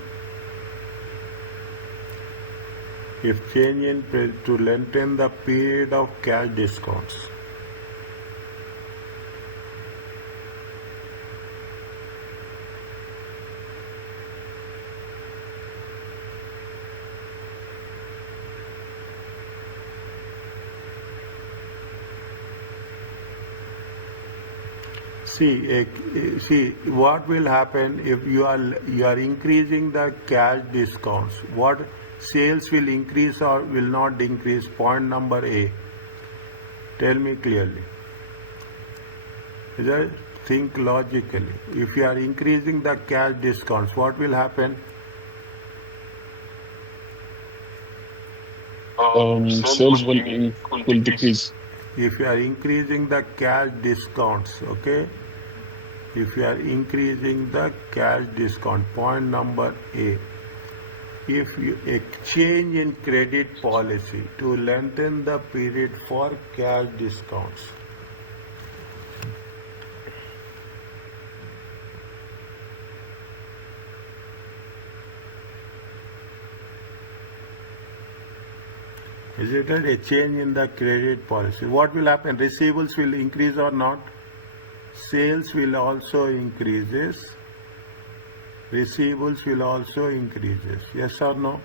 If change in to lengthen the period of cash discounts. See what will happen if you are increasing the cash discounts. What sales will increase or will not increase? Point number A. Tell me clearly. Just think logically. If you are increasing the cash discounts, what will happen? Sales will decrease. If you are increasing the cash discounts, okay? If you are increasing the cash discount, point number A. If you a change in credit policy to lengthen the period for cash discounts. Is it a change in the credit policy? What will happen? Receivables will increase or not? Sales will also increases. Receivables will also increases. Yes or no?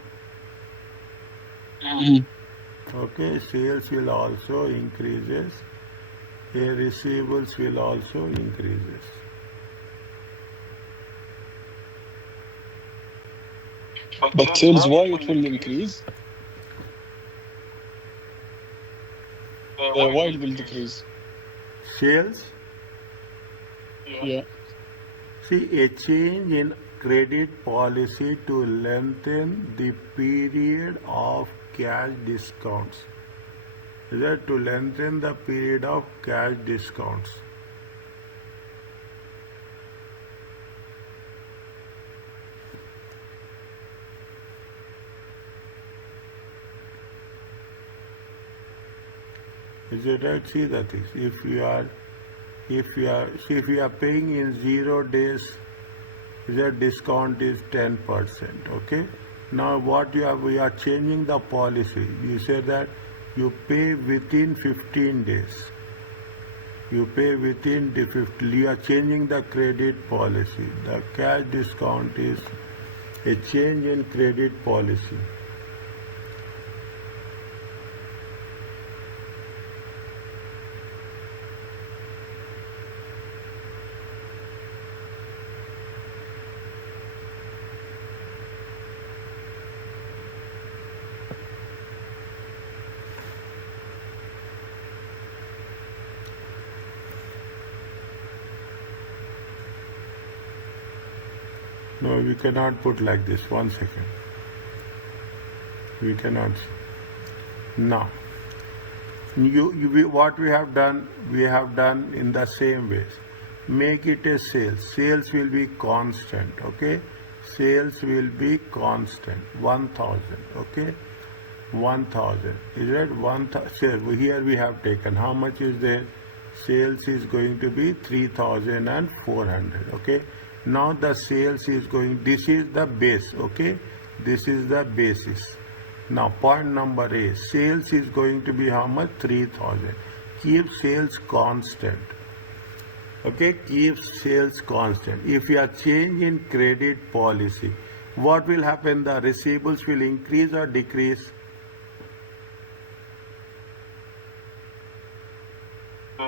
Okay, sales will also increases. Receivables will also increases. But sales, why it will increase? Why it will decrease? Sales? Yeah. See, a change in credit policy to lengthen the period of cash discounts. Is that to lengthen the period of cash discounts? Is it right? See the things. If you are paying in 0 days, the discount is 10%. Okay. Now what we are changing the policy. You say that you pay within 15 days. You pay within the 15. You are changing the credit policy. The cash discount is a change in credit policy. No, we cannot put like this. 1 second. We cannot. Now, what we have done in the same way. Make it a sales. Sales will be constant. Okay. Sales will be constant. 1,000. Okay. 1,000. Is that 1,000? Here we have taken. How much is there? Sales is going to be 3,400. Okay. Now the sales is going, this is the base, okay? This is the basis. Now point number A, sales is going to be how much? 3,000. Keep sales constant. Okay, keep sales constant. If you are changing credit policy, what will happen? The receivables will increase or decrease?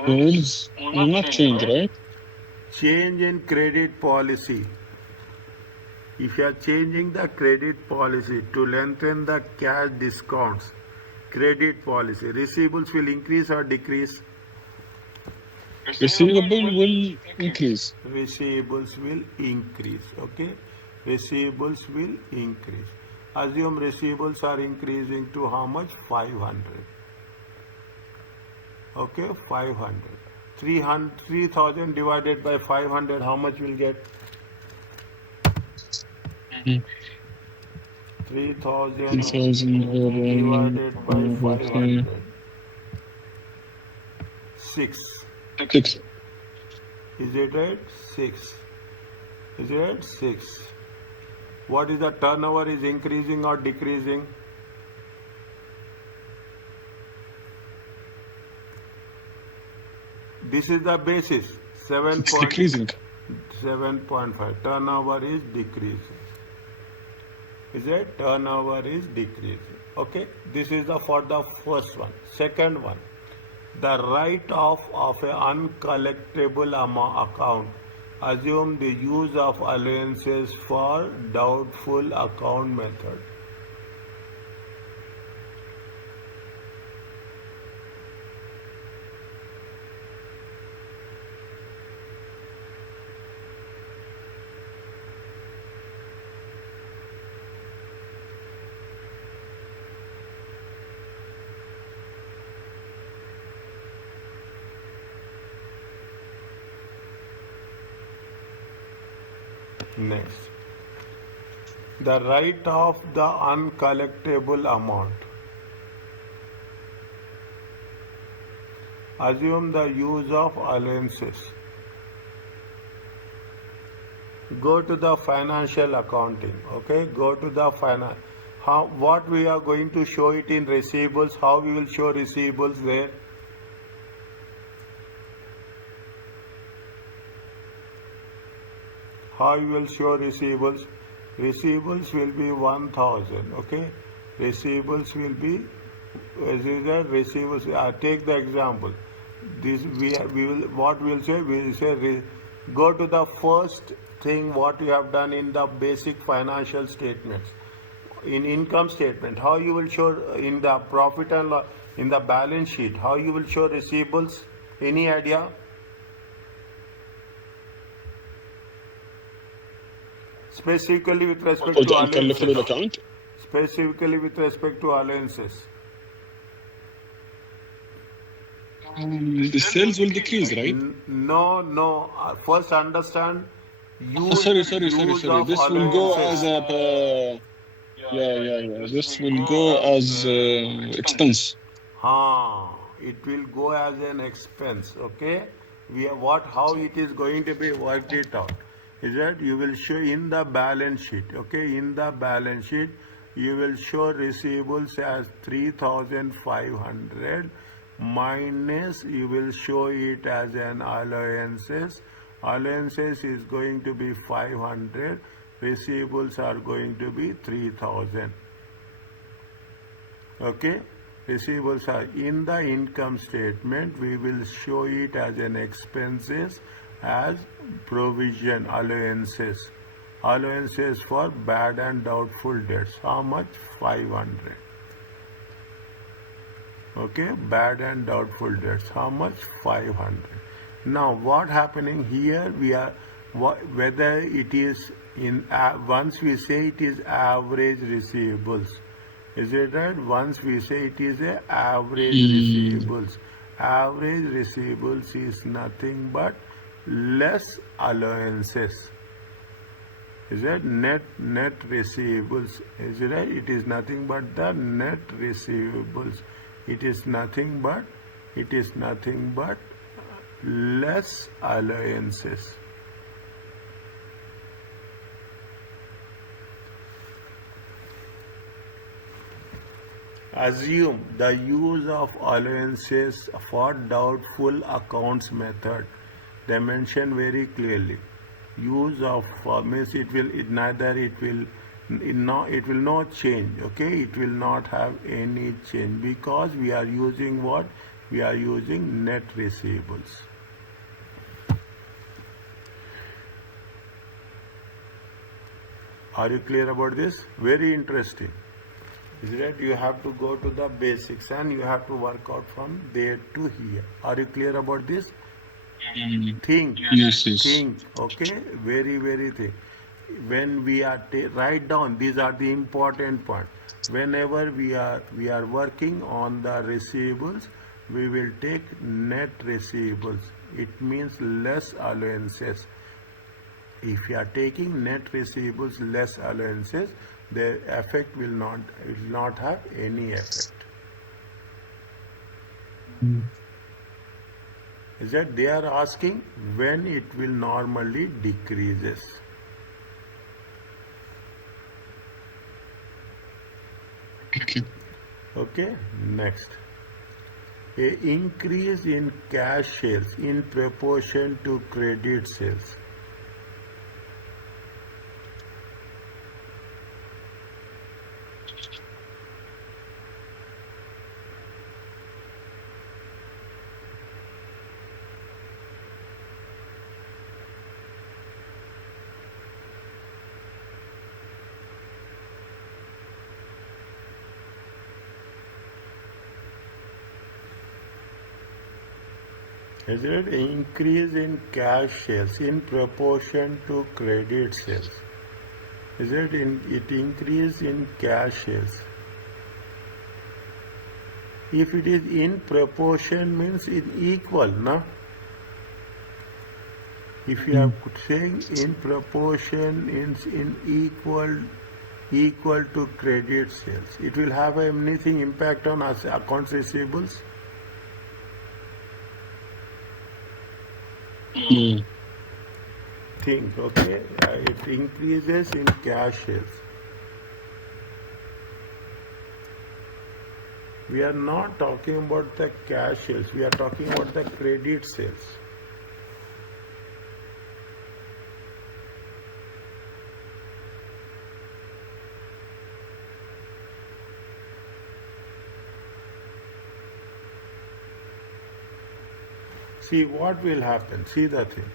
Sales will not change, right? Change in credit policy. If you are changing the credit policy to lengthen the cash discounts, credit policy, receivables will increase or decrease? Receivable will increase. Receivables will increase. Okay, receivables will increase. Assume receivables are increasing to how much? 500. Okay, 500. 3,000 divided by 500, how much will get? 3,000 divided by 500. 6. Is it right? 6. Is it right? 6. What is the turnover? Is increasing or decreasing? This is the basis. 7.5. Turnover is decreasing. Is it? Turnover is decreasing. Okay. This is for the first one. Second one. The write-off of an uncollectible account. Assume the use of allowances for doubtful account method. Next, the right of the uncollectible amount. Assume the use of allowances. Go to the financial accounting. Okay, go to the what we are going to show it in receivables. How we will show receivables there? How you will show receivables? Receivables will be 1000. Okay, receivables will be receivables. Take the example. This we will what we will say. We will say go to the first thing what you have done in the basic financial statements. In income statement, how you will show in the profit and loss, in the balance sheet, how you will show receivables? Any idea? Specifically with respect For to the uncollectible allowances. account? Specifically with respect to allowances. The sales will decrease, right? No. First understand Sorry. use of This will go as allowances. a This will go as expense. It will go as an expense. Okay, how it is going to be worked it out is that you will show in the balance sheet. Okay, in the balance sheet you will show receivables as 3500 minus you will show it as an allowances. Allowances is going to be 500. Receivables are going to be 3000. Okay, receivables are in the income statement. We will show it as an expenses as provision allowances. Allowances for bad and doubtful debts. How much? 500. Okay, bad and doubtful debts. How much? 500. Now, what happening here? We are whether it is in once we say it is average receivables. Is it right? Once we say it is a average receivables. Average receivables is nothing but less allowances. Is that net receivables? Is it right? It is nothing but the net receivables. It is nothing but less allowances. Assume the use of allowances for doubtful accounts method. They mention very clearly. Use of means it will not change. Okay, it will not have any change because we are using what? We are using net receivables. Are you clear about this? Very interesting. Is that you have to go to the basics and you have to work out from there to here. Are you clear about this? Think. Yes. Think. Okay. Very think. When we are write down, these are the important point. Whenever we are working on the receivables, we will take net receivables. It means less allowances. If you are taking net receivables less allowances, the effect will not have any effect. Is that they are asking when it will normally decreases. Okay, next. A increase in cash sales in proportion to credit sales. Is it increase in cash sales in proportion to credit sales? Is it increase in cash sales? If it is in proportion means in equal, no? If you are saying in proportion in equal to credit sales, it will have anything impact on us accounts receivables? Think, okay? It increases in cash sales. We are not talking about the cash sales, we are talking about the credit sales. See what will happen, see the thing.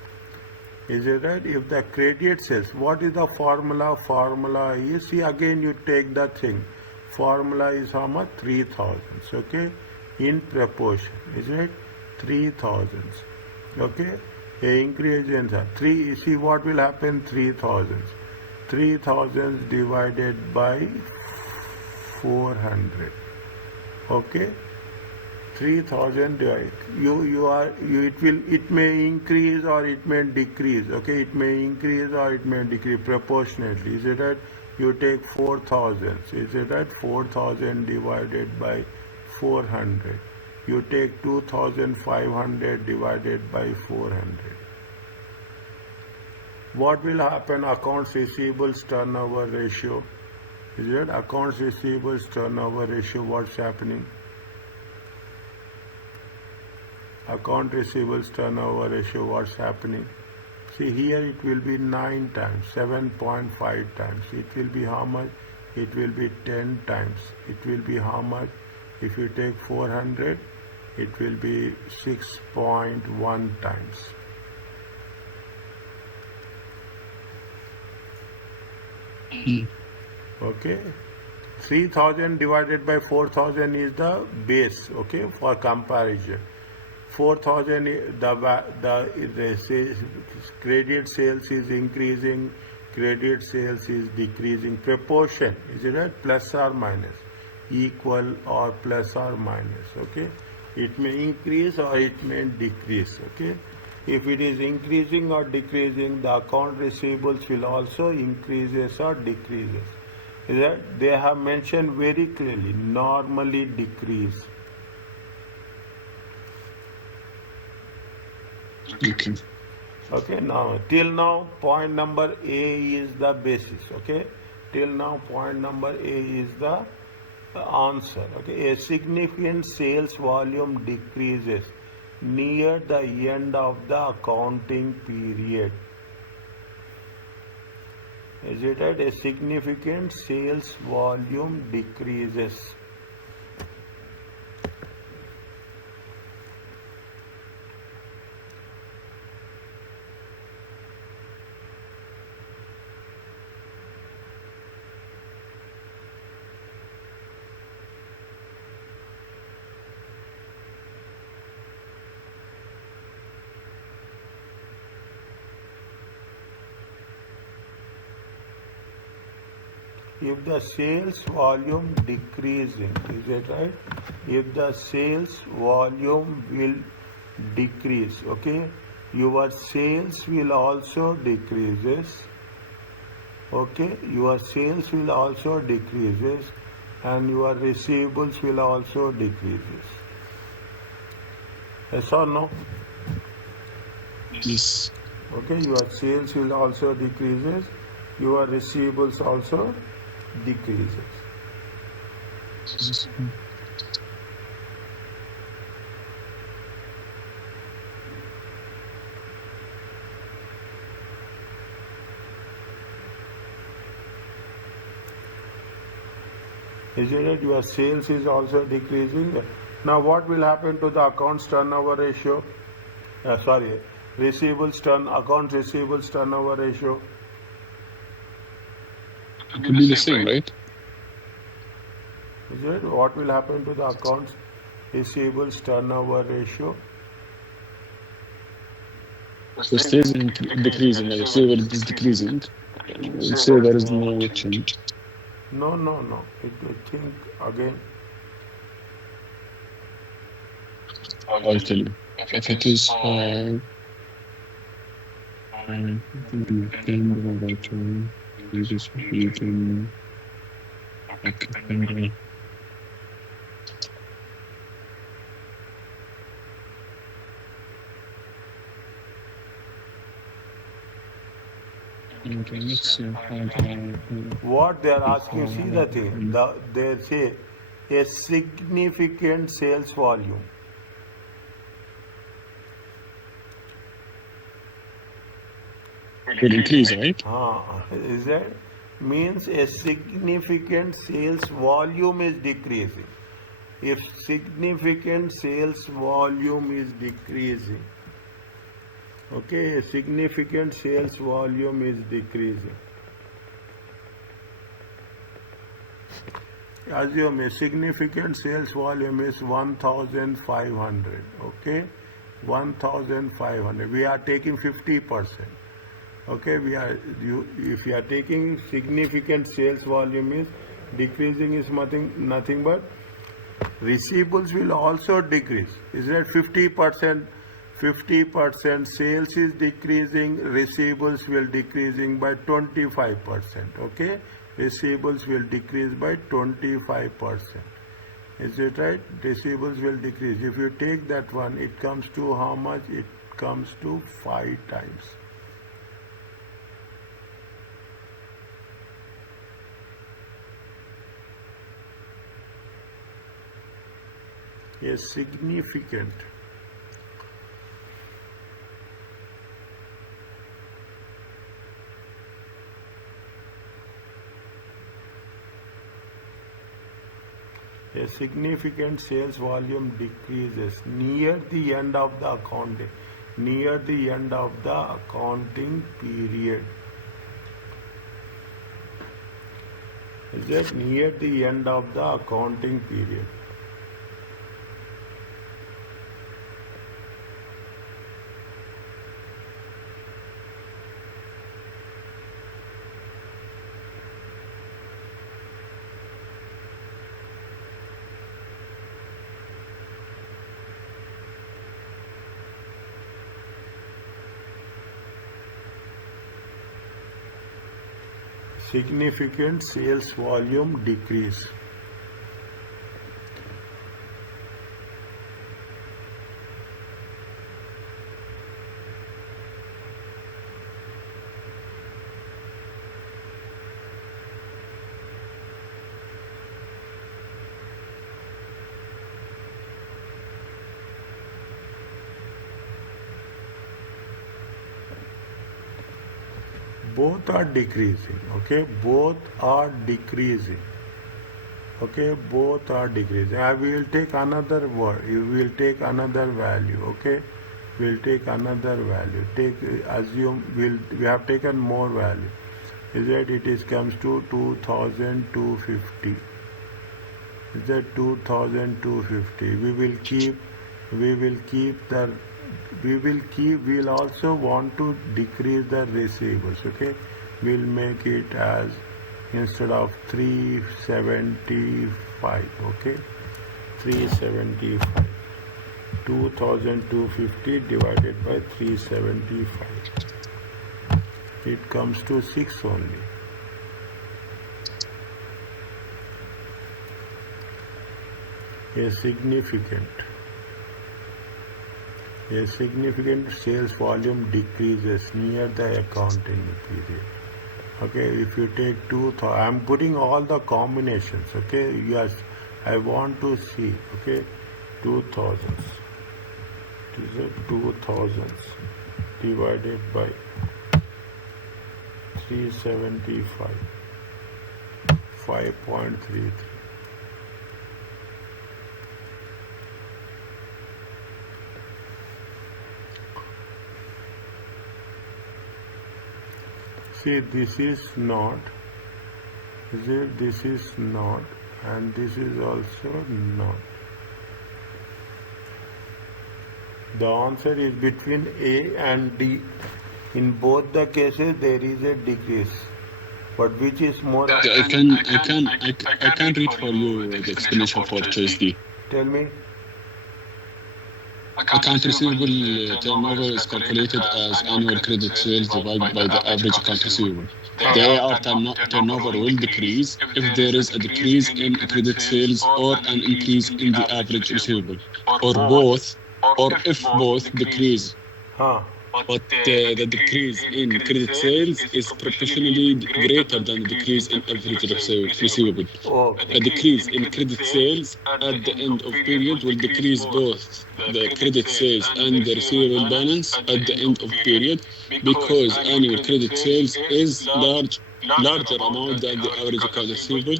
Is it right? If the credit sales, what is the formula? Formula is, see again you take the thing. Formula is how much? 3000, okay? In proportion, is it? 3000, okay? The increase are 3, see what will happen? 3000. 3000 divided by 400, okay? 3000 it may increase or it may decrease, okay? It may increase or it may decrease proportionately. Is it right? You take 4000, is it right? 4000 divided by 400. You take 2500 divided by 400. What will happen? Accounts receivables turnover ratio. Is it accounts receivables turnover ratio? What's happening? Account receivables turnover ratio, what's happening? See here it will be 9 times, 7.5 times. It will be how much? It will be 10 times. It will be how much? If you take 400, it will be 6.1 times. Okay? 3000 divided by 4000 is the base, okay, for comparison. 4000, the credit sales is increasing, credit sales is decreasing. Proportion, is it right? Plus or minus, equal or plus or minus, okay? It may increase or it may decrease, okay? If it is increasing or decreasing, the account receivables will also increases or decreases. Is that? They have mentioned very clearly, normally decrease. Okay. Okay, now, till now, point number A is the basis, okay? Till now, point number A is the answer, okay? A significant sales volume decreases near the end of the accounting period. Is it right? A significant sales volume decreases. If the sales volume decreasing, is it right? If the sales volume will decrease, okay, your sales will also decreases, okay, your sales will also decreases and your receivables will also decreases. Yes or no? Yes. Okay, your sales will also decreases, your receivables also decreases. Is it right? Your sales is also decreasing. Now what will happen to the accounts turnover ratio? Accounts receivables turnover ratio. It will be the same, right? Is it? What will happen to the accounts receivables turnover ratio? So sales is decreasing and receiver is decreasing. So there is no change. No. I think again. I'll tell you. If it is I think you can about you just you can okay, let's see. What they are asking, see the thing, they say a significant sales volume. Will increase, right? Is that means a significant sales volume is decreasing. If significant sales volume is decreasing, okay, a significant sales volume is decreasing. Assume a significant sales volume is 1,500, okay, 1,500. We are taking 50%. Okay, if you are taking significant sales volume is decreasing is nothing but receivables will also decrease. Is that 50%? 50% sales is decreasing, receivables will decreasing by 25%. Okay, receivables will decrease by 25%. Is it right? Receivables will decrease. If you take that one, it comes to how much? It comes to 5 times. A significant sales volume decreases near the end of the accounting period. Is that near the end of the accounting period? Significant sales volume decrease. Both are decreasing. Okay, both are decreasing. Okay, both are decreasing. I will take another word. You will take another value. Okay, we'll take another value. Assume we have taken more value. Is that it is comes to 2,250. Is that 2,250? We'll also want to decrease the receivables. Okay, we'll make it as instead of 375. Okay, 375. 2,250 divided by 375. It comes to 6 only. A significant sales volume decreases near the accounting period. Okay, if you take 2,000, I'm putting all the combinations. Okay, yes, I want to see. Okay, 2,000. These are 2,000 divided by 375. 5.33. See, this is not, this is not, and this is also not. The answer is between A and D. In both the cases, there is a decrease. But which is more? I can read for you the explanation for choice D. Tell me. Account receivable turnover is calculated as annual credit sales divided by the average account receivable. The AR turnover will decrease if there is a decrease in credit sales or an increase in the average receivable, or if both decrease. But the decrease in credit sales is proportionally greater than the decrease in average receivable. A decrease in credit sales at the end of period will decrease both the credit sales and the receivable balance at the end of period, because annual credit sales is larger amount than the average account receivable.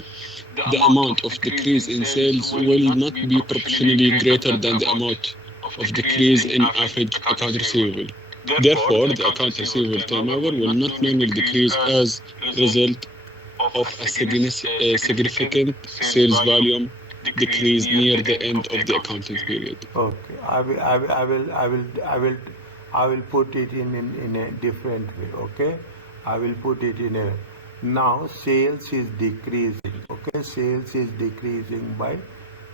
The amount of decrease in sales will not be proportionally greater than the amount of decrease in average account receivable. Therefore, the account receivable turnover will not normally decrease as a result of a significant sales volume decrease near the end of the accounting period. Okay, I will put it in a different way. Okay, I will put it in a. Now sales is decreasing. Okay, sales is decreasing by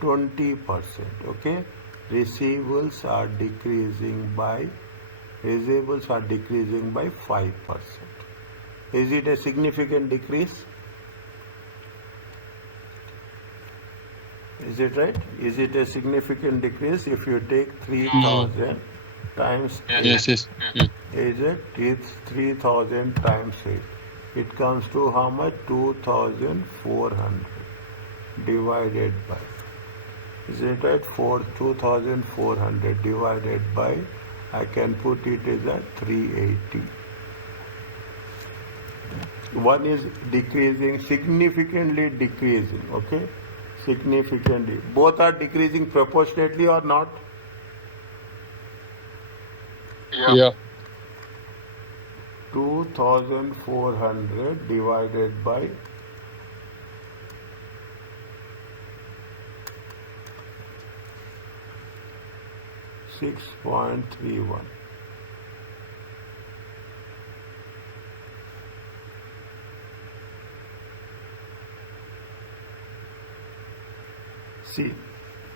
20%. Okay, receivables are decreasing by 5%. Is it a significant decrease? Is it right? Is it a significant decrease if you take 3,000 times 8? Yes. Is it? It's 3,000 times 8. It comes to how much? 2,400 divided by. Is it right? 2,400 divided by, I can put it as a 380. One is decreasing, significantly decreasing. Okay? Significantly. Both are decreasing proportionately or not? Yeah. 2,400 divided by 6.31. See,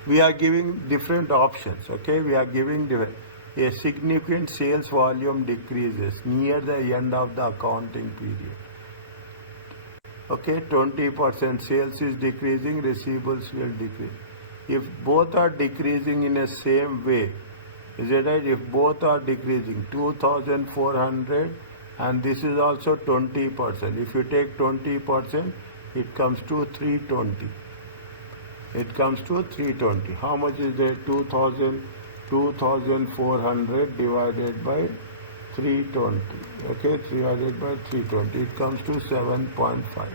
we are giving different options. Okay, we are giving a significant sales volume decreases near the end of the accounting period. Okay, 20% sales is decreasing, receivables will decrease. If both are decreasing in a same way, is it right? If both are decreasing, 2,400 and this is also 20%. If you take 20%, it comes to 320. It comes to 320. How much is there? 2,400 divided by 320. Okay, 300 by 320. It comes to 7.5.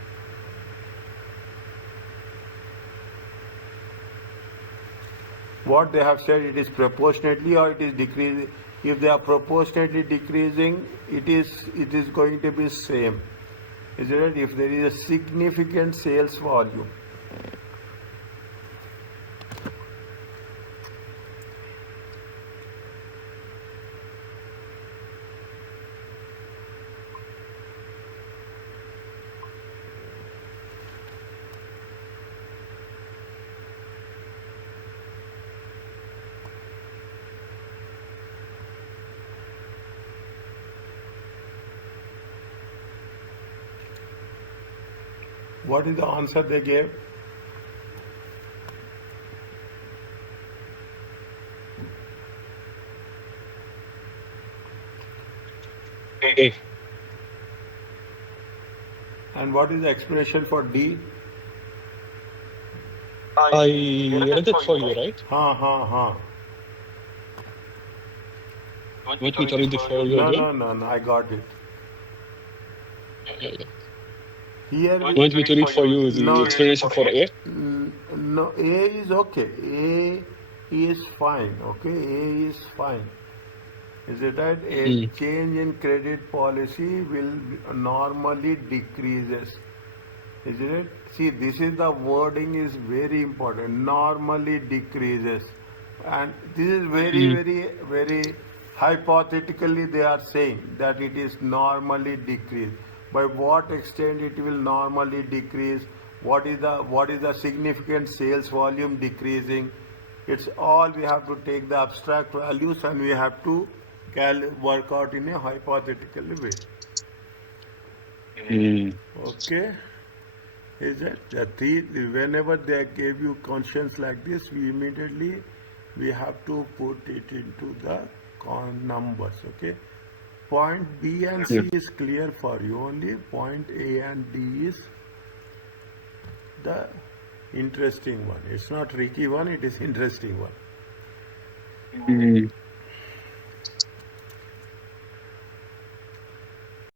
What they have said, it is proportionately or it is decreasing. If they are proportionately decreasing, it is going to be same. Is it right? If there is a significant sales volume. What is the answer they gave? A. And what is the explanation for D? I read it for you, right? Want me to read it for you again? No, I got it. Yeah. Here Want me to read for you the explanation for A? No, A is okay. A is fine. Okay, A is fine. Is it right? A change in credit policy will normally decreases. Is it? See, this is the wording is very important. Normally decreases. And this is very hypothetically they are saying that it is normally decreased. By what extent it will normally decrease? What is the significant sales volume decreasing? It's all we have to take the abstract values and we have to work out in a hypothetical way. Okay. Is it whenever they gave you questions like this, we have to put it into the numbers. Okay. Point B and C is clear for you. Only point A and D is the interesting one. It's not tricky one. It is interesting one.